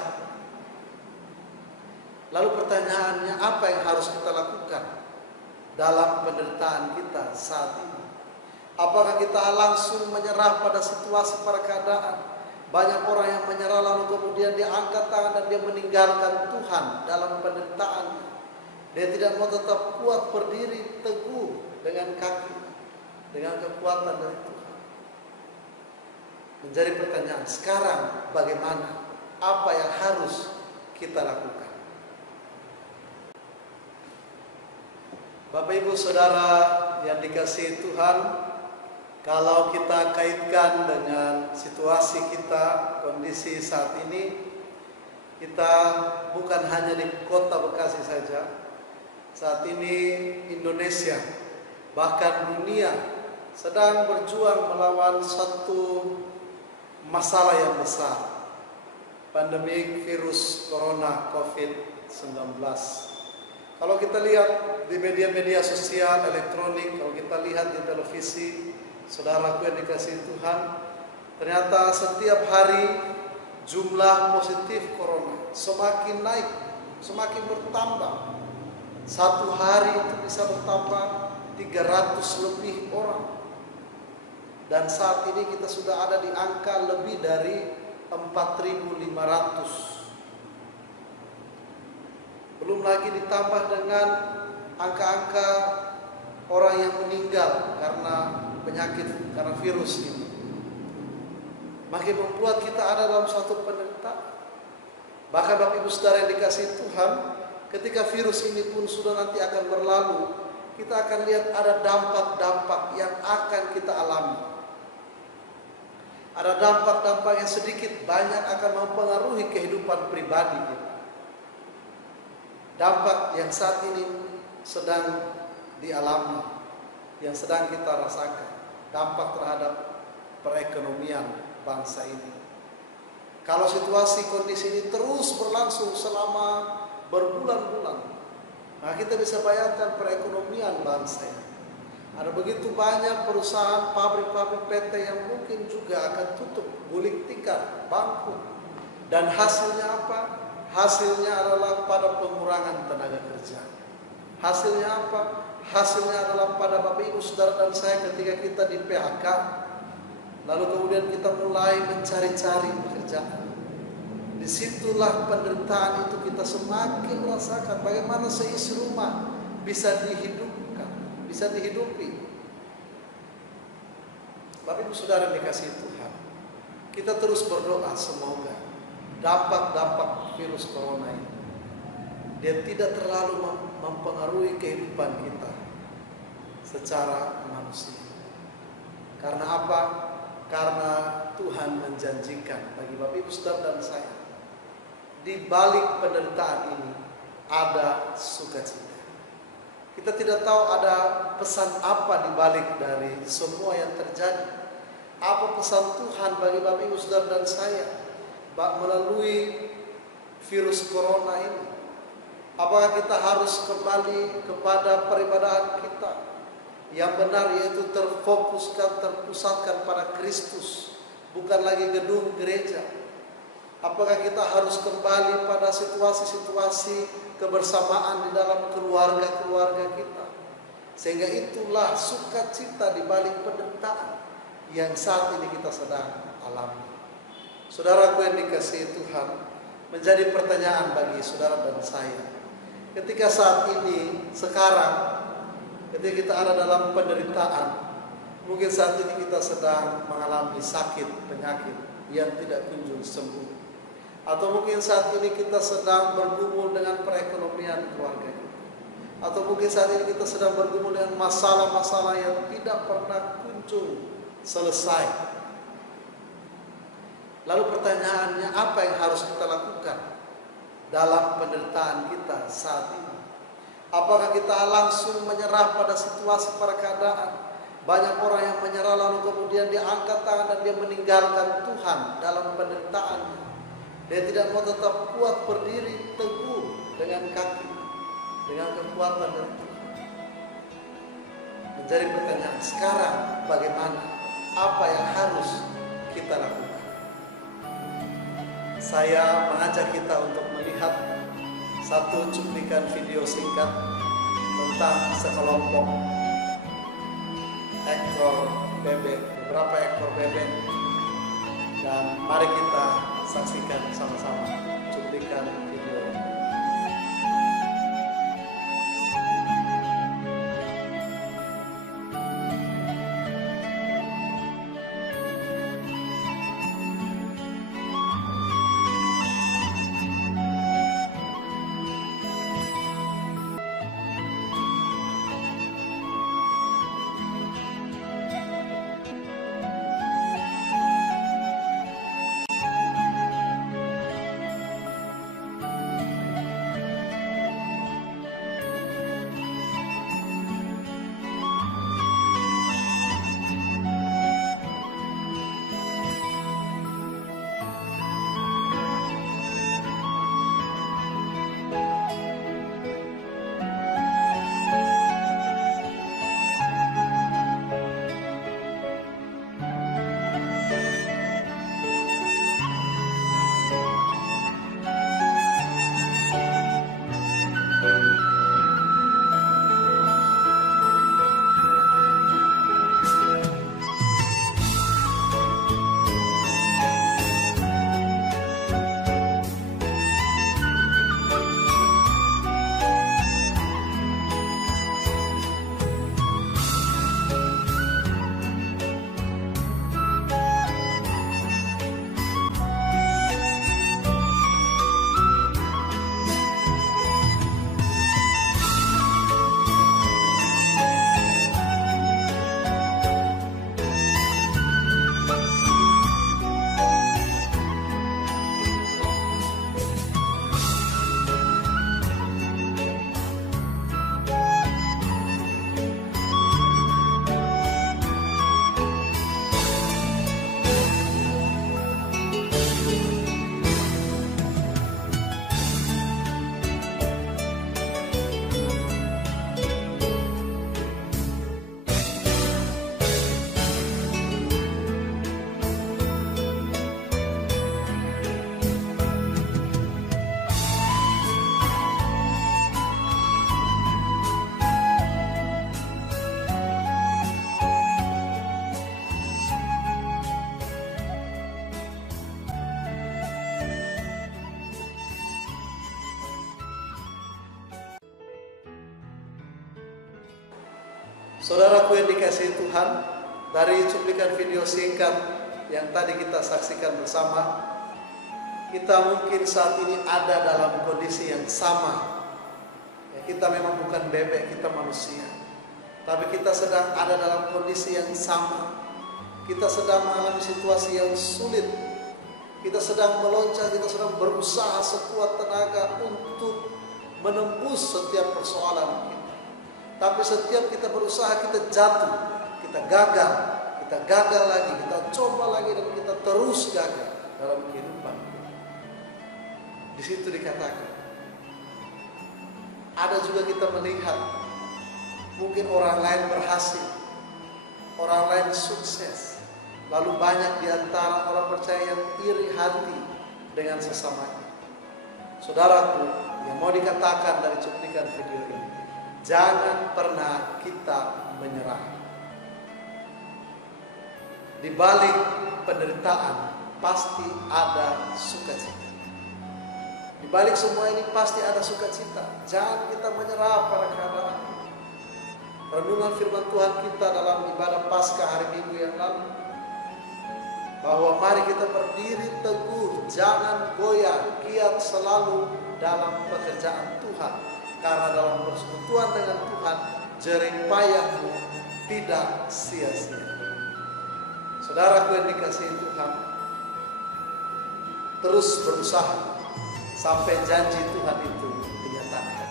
Lalu pertanyaannya, apa yang harus kita lakukan dalam penderitaan kita saat ini? Apakah kita langsung menyerah pada situasi, pada keadaan? Banyak orang yang menyerah lalu kemudian dia angkat tangan dan dia meninggalkan Tuhan dalam penderitaan. Dia tidak mau tetap kuat berdiri teguh dengan kaki, dengan kekuatan dari Tuhan. Menjadi pertanyaan, sekarang bagaimana? Apa yang harus kita lakukan? Bapak Ibu Saudara yang dikasihi Tuhan, kalau kita kaitkan dengan situasi kita, kondisi saat ini, kita bukan hanya di kota Bekasi saja. Saat ini Indonesia, bahkan dunia sedang berjuang melawan satu masalah yang besar, pandemi virus corona COVID-19. Kalau kita lihat di media-media sosial, elektronik, kalau kita lihat di televisi, saudaraku yang dikasihi Tuhan, ternyata setiap hari jumlah positif corona semakin naik, semakin bertambah. Satu hari itu bisa bertambah 300 lebih orang. Dan saat ini kita sudah ada di angka lebih dari 4.500. Belum lagi ditambah dengan angka-angka orang yang meninggal karena penyakit, karena virus ini. Makin membuat kita ada dalam suatu penderitaan. Bahkan Bapak Ibu Saudara yang dikasihi Tuhan, ketika virus ini pun sudah nanti akan berlalu, kita akan lihat ada dampak-dampak yang akan kita alami. Ada dampak-dampak yang sedikit banyak akan mempengaruhi kehidupan pribadi kita. Dampak yang saat ini sedang dialami, yang sedang kita rasakan, dampak terhadap perekonomian bangsa ini. Kalau situasi kondisi ini terus berlangsung selama berbulan-bulan, nah kita bisa bayangkan perekonomian bangsa ini. Ada begitu banyak perusahaan, pabrik-pabrik PT yang mungkin juga akan tutup, gulung tikar, bangkrut. Dan hasilnya apa? Hasilnya adalah pada pengurangan tenaga kerja. Hasilnya apa? Hasilnya adalah pada Bapak Ibu Saudara dan saya ketika kita di PHK, lalu kemudian kita mulai mencari-cari pekerjaan. Disitulah penderitaan itu kita semakin merasakan bagaimana seisi rumah bisa dihidupkan, bisa dihidupi. Bapak Ibu Saudara dikasihi Tuhan, kita terus berdoa semoga dampak-dampak virus corona ini dia tidak terlalu mempengaruhi kehidupan kita secara manusia. Karena apa? Karena Tuhan menjanjikan bagi Bapak Ibu Saudara dan saya, di balik penderitaan ini ada sukacita. Kita tidak tahu ada pesan apa di balik dari semua yang terjadi. Apa pesan Tuhan bagi Bapak Ibu Saudara dan saya melalui virus corona ini? Apakah kita harus kembali kepada peribadahan kita yang benar, yaitu terfokuskan, terpusatkan pada Kristus, bukan lagi gedung gereja? Apakah kita harus kembali pada situasi-situasi kebersamaan di dalam keluarga-keluarga kita? Sehingga itulah sukacita di balik penderitaan yang saat ini kita sedang alami. Saudaraku yang dikasihi Tuhan, menjadi pertanyaan bagi saudara dan saya. Ketika saat ini, sekarang, ketika kita ada dalam penderitaan, mungkin saat ini kita sedang mengalami sakit, penyakit yang tidak kunjung sembuh. Atau mungkin saat ini kita sedang bergumul dengan perekonomian keluarga kita. Atau mungkin saat ini kita sedang bergumul dengan masalah-masalah yang tidak pernah kunjung selesai. Lalu pertanyaannya, apa yang harus kita lakukan dalam penderitaan kita saat ini? Apakah kita langsung menyerah pada situasi, pada keadaan? Banyak orang yang menyerah lalu kemudian dia angkat tangan dan dia meninggalkan Tuhan dalam penderitaannya. Dia tidak mau tetap kuat berdiri teguh dengan kaki, dengan kekuatan dari Tuhan. Menjadi pertanyaan, sekarang bagaimana? Apa yang harus kita lakukan? Saya mengajak kita untuk melihat satu cuplikan video singkat tentang sekelompok ekor bebek, beberapa ekor bebek. Dan mari kita saksikan sama-sama cuplikan video. Saudaraku yang dikasihi Tuhan, dari cuplikan video singkat yang tadi kita saksikan bersama, kita mungkin saat ini ada dalam kondisi yang sama. Ya, kita memang bukan bebek, kita manusia, tapi kita sedang ada dalam kondisi yang sama. Kita sedang mengalami situasi yang sulit. Kita sedang meloncat, kita sedang berusaha sekuat tenaga untuk menembus setiap persoalan kita. Tapi setiap kita berusaha, kita jatuh, kita gagal lagi, kita coba lagi, dan kita terus gagal dalam kehidupan. Di situ dikatakan, ada juga kita melihat mungkin orang lain berhasil, orang lain sukses, lalu banyak di antara orang percaya yang iri hati dengan sesamanya. Saudaraku, yang mau dikatakan dari cuplikan video ini, jangan pernah kita menyerah. Di balik penderitaan pasti ada sukacita. Di balik semua ini pasti ada sukacita. Jangan kita menyerah pada keadaan. Renungan firman Tuhan kita dalam ibadah Paskah hari Minggu yang lalu, bahwa mari kita berdiri teguh, jangan goyah, giat selalu dalam pekerjaan Tuhan. Karena dalam persekutuan dengan Tuhan, jerih payahmu tidak sia-sia. Saudaraku yang dikasihi Tuhan, terus berusaha sampai janji Tuhan itu dinyatakan.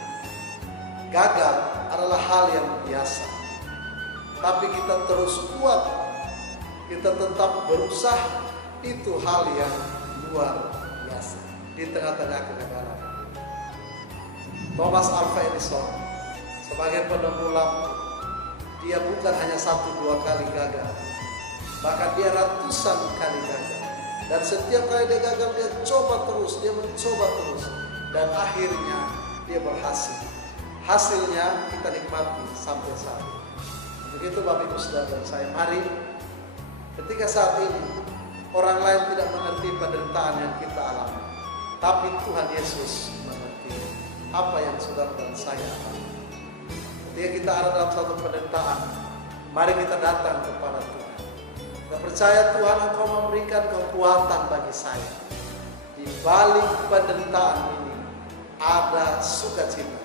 Gagal adalah hal yang biasa, tapi kita terus kuat, kita tetap berusaha, itu hal yang luar biasa di tengah-tengah kegagalan. Thomas Alva Edison sebagai penemu lampu, dia bukan hanya 1-2 kali gagal, bahkan dia ratusan kali gagal. Dan setiap kali dia gagal, dia coba terus, dia mencoba terus, dan akhirnya dia berhasil. Hasilnya kita nikmati sampai saat ini. Begitu Bapak Ibu Saudara saya, mari ketika saat ini orang lain tidak mengerti penderitaan yang kita alami, tapi Tuhan Yesus mengerti apa yang saudara dan saya alami. Ketika kita ada dalam satu penderitaan, mari kita datang kepada Tuhan. Kita percaya Tuhan, Engkau memberikan kekuatan bagi saya. Di balik penderitaan ini ada sukacita.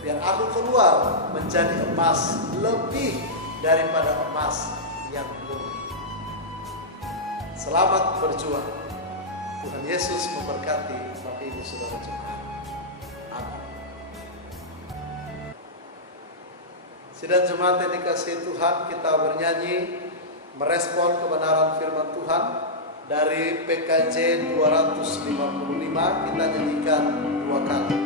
Biar aku keluar menjadi emas lebih daripada emas yang murni. Selamat berjuang. Tuhan Yesus memberkati Bapak Ibu Saudara jemaat. Amin. Sidang jemaat yang dikasihi Tuhan, kita bernyanyi merespon kebenaran firman Tuhan dari PKJ 255. Kita nyanyikan 2 kali.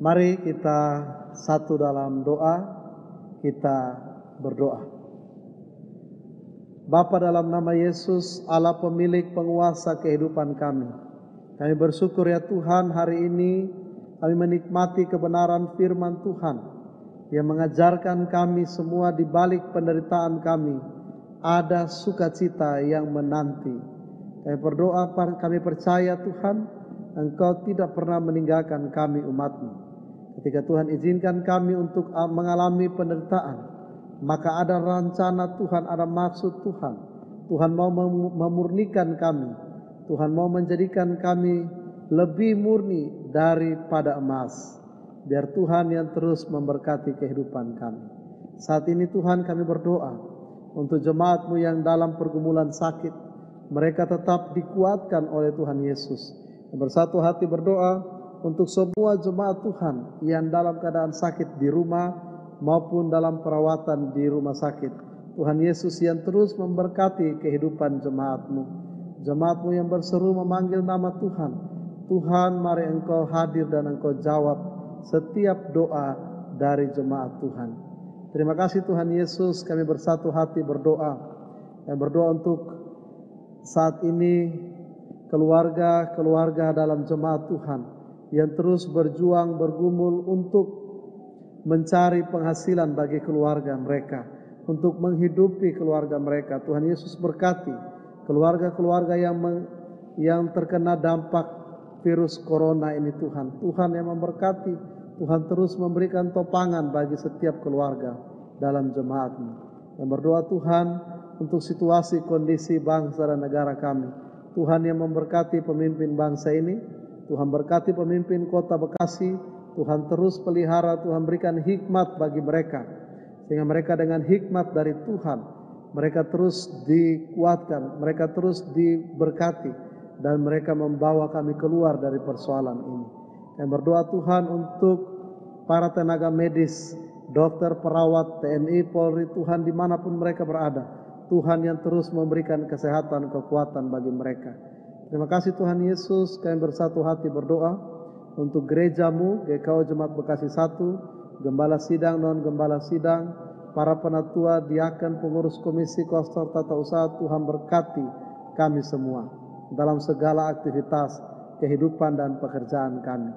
Mari kita satu dalam doa, kita berdoa. Bapa, dalam nama Yesus, Allah pemilik penguasa kehidupan kami bersyukur ya Tuhan, hari ini kami menikmati kebenaran firman Tuhan yang mengajarkan kami semua di balik penderitaan kami ada sukacita yang menanti. Kami berdoa, kami percaya Tuhan, Engkau tidak pernah meninggalkan kami umat-Mu. Ketika Tuhan izinkan kami untuk mengalami penderitaan, maka ada rencana Tuhan, ada maksud Tuhan. Tuhan mau memurnikan kami. Tuhan mau menjadikan kami lebih murni daripada emas. Biar Tuhan yang terus memberkati kehidupan kami. Saat ini Tuhan, kami berdoa untuk jemaat-Mu yang dalam pergumulan sakit. Mereka tetap dikuatkan oleh Tuhan Yesus. Bersatu hati berdoa untuk semua jemaat Tuhan yang dalam keadaan sakit di rumah maupun dalam perawatan di rumah sakit. Tuhan Yesus yang terus memberkati kehidupan jemaat-Mu. Jemaat-Mu yang berseru memanggil nama Tuhan. Tuhan, mari Engkau hadir dan Engkau jawab setiap doa dari jemaat Tuhan. Terima kasih Tuhan Yesus, kami bersatu hati berdoa. Kami berdoa untuk saat ini keluarga-keluarga dalam jemaat Tuhan yang terus berjuang, bergumul untuk mencari penghasilan bagi keluarga mereka, untuk menghidupi keluarga mereka. Tuhan Yesus berkati keluarga-keluarga yang terkena dampak virus corona ini Tuhan. Tuhan yang memberkati, Tuhan terus memberikan topangan bagi setiap keluarga dalam jemaat-Mu. Yang berdoa Tuhan untuk situasi kondisi bangsa dan negara kami. Tuhan yang memberkati pemimpin bangsa ini, Tuhan berkati pemimpin kota Bekasi, Tuhan terus pelihara, Tuhan berikan hikmat bagi mereka, sehingga mereka dengan hikmat dari Tuhan, mereka terus dikuatkan, mereka terus diberkati, dan mereka membawa kami keluar dari persoalan ini. Yang berdoa Tuhan untuk para tenaga medis, dokter, perawat, TNI, Polri, Tuhan dimanapun mereka berada, Tuhan yang terus memberikan kesehatan, kekuatan bagi mereka. Terima kasih Tuhan Yesus, kami bersatu hati berdoa untuk gereja-Mu, GKO Jemaat Bekasi 1, Gembala Sidang, non-Gembala Sidang, para penatua, diaken, pengurus komisi, kostor, tata usaha. Tuhan berkati kami semua dalam segala aktivitas, kehidupan dan pekerjaan kami,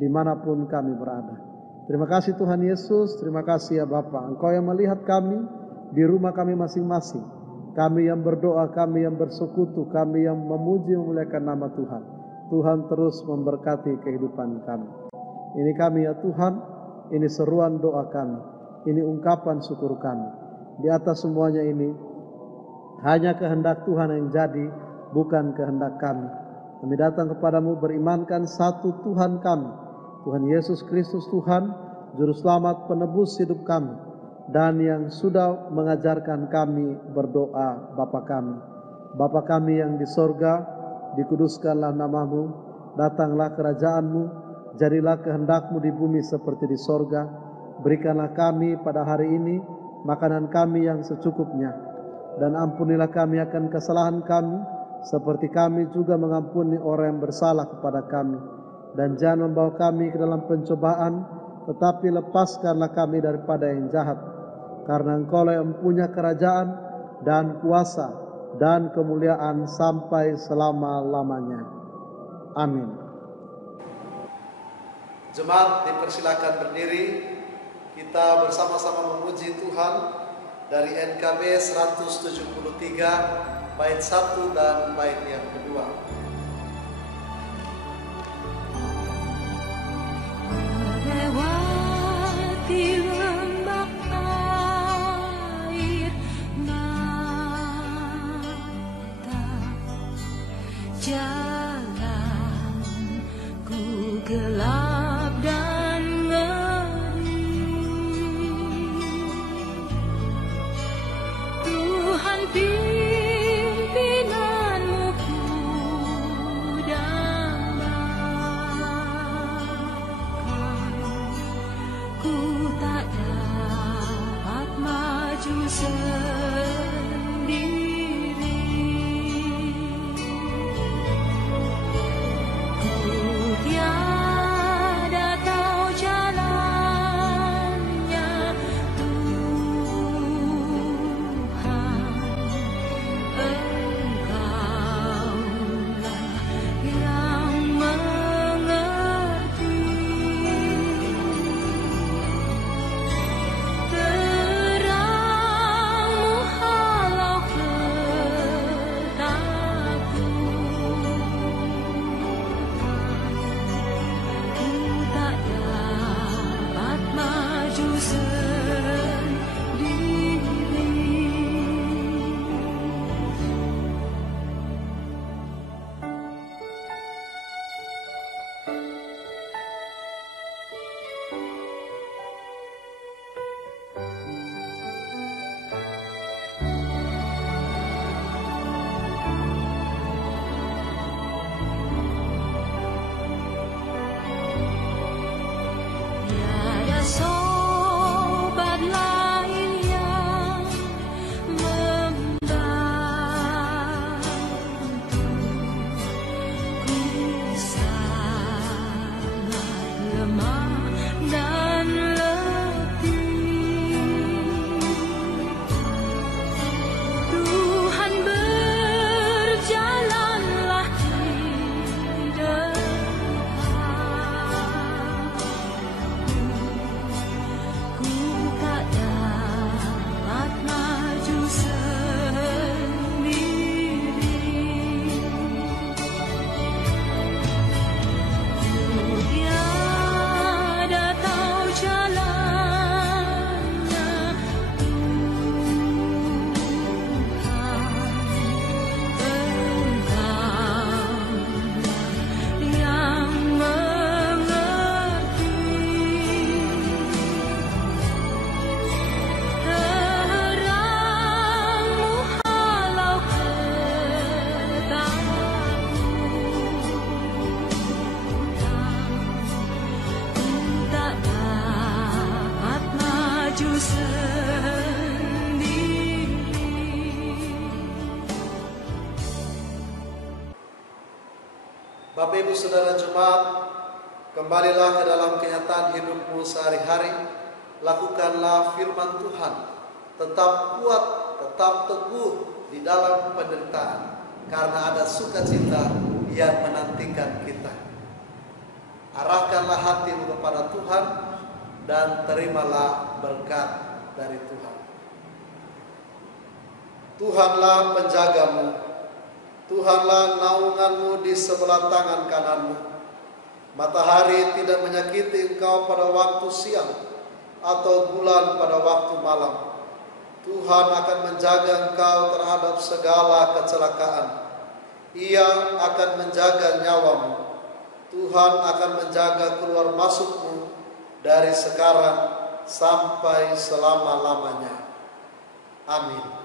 dimanapun kami berada. Terima kasih Tuhan Yesus, terima kasih ya Bapa. Engkau yang melihat kami di rumah kami masing-masing, kami yang berdoa, kami yang bersekutu, kami yang memuji memuliakan nama Tuhan. Tuhan terus memberkati kehidupan kami. Ini kami ya Tuhan, ini seruan doa kami, ini ungkapan syukur kami. Di atas semuanya ini, hanya kehendak Tuhan yang jadi, bukan kehendak kami. Kami datang kepadamu berimankan satu Tuhan kami, Tuhan Yesus Kristus Tuhan, Juru Selamat penebus hidup kami, dan yang sudah mengajarkan kami berdoa Bapa kami. Bapa kami yang di sorga, dikuduskanlah namamu, datanglah kerajaanmu, jadilah kehendak-Mu di bumi seperti di sorga. Berikanlah kami pada hari ini makanan kami yang secukupnya, dan ampunilah kami akan kesalahan kami, seperti kami juga mengampuni orang yang bersalah kepada kami. Dan jangan membawa kami ke dalam pencobaan, tetapi lepaskanlah kami daripada yang jahat. Karena Engkau yang mempunyai kerajaan dan kuasa dan kemuliaan sampai selama-lamanya. Amin. Jemaat dipersilakan berdiri. Kita bersama-sama memuji Tuhan dari NKB 173 bait 1 dan bait yang kedua. Melewati lembah air mata, jalanku gelap dan ngeri. Tuhan pimpinanmu ku dambakan, ku tak dapat maju sendiri. Ku tiada tahu jalannya, Tuhan, Engkaulah yang mengerti. Terang-Mu Bapak Ibu Saudara Jemaat, kembalilah ke dalam kenyataan hidupmu sehari-hari. Lakukanlah firman Tuhan. Tetap kuat, tetap teguh di dalam penderitaan, karena ada sukacita yang menantikan kita. Arahkanlah hatimu kepada Tuhan dan terimalah berkat dari Tuhan. Tuhanlah penjagamu, Tuhanlah naunganmu di sebelah tangan kananmu. Matahari tidak menyakiti engkau pada waktu siang, atau bulan pada waktu malam. Tuhan akan menjaga engkau terhadap segala kecelakaan. Ia akan menjaga nyawamu. Tuhan akan menjaga keluar masukmu dari sekarang sampai selama-lamanya. Amin.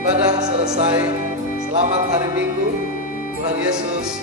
Ibadah selesai. Selamat hari Minggu. Tuhan Yesus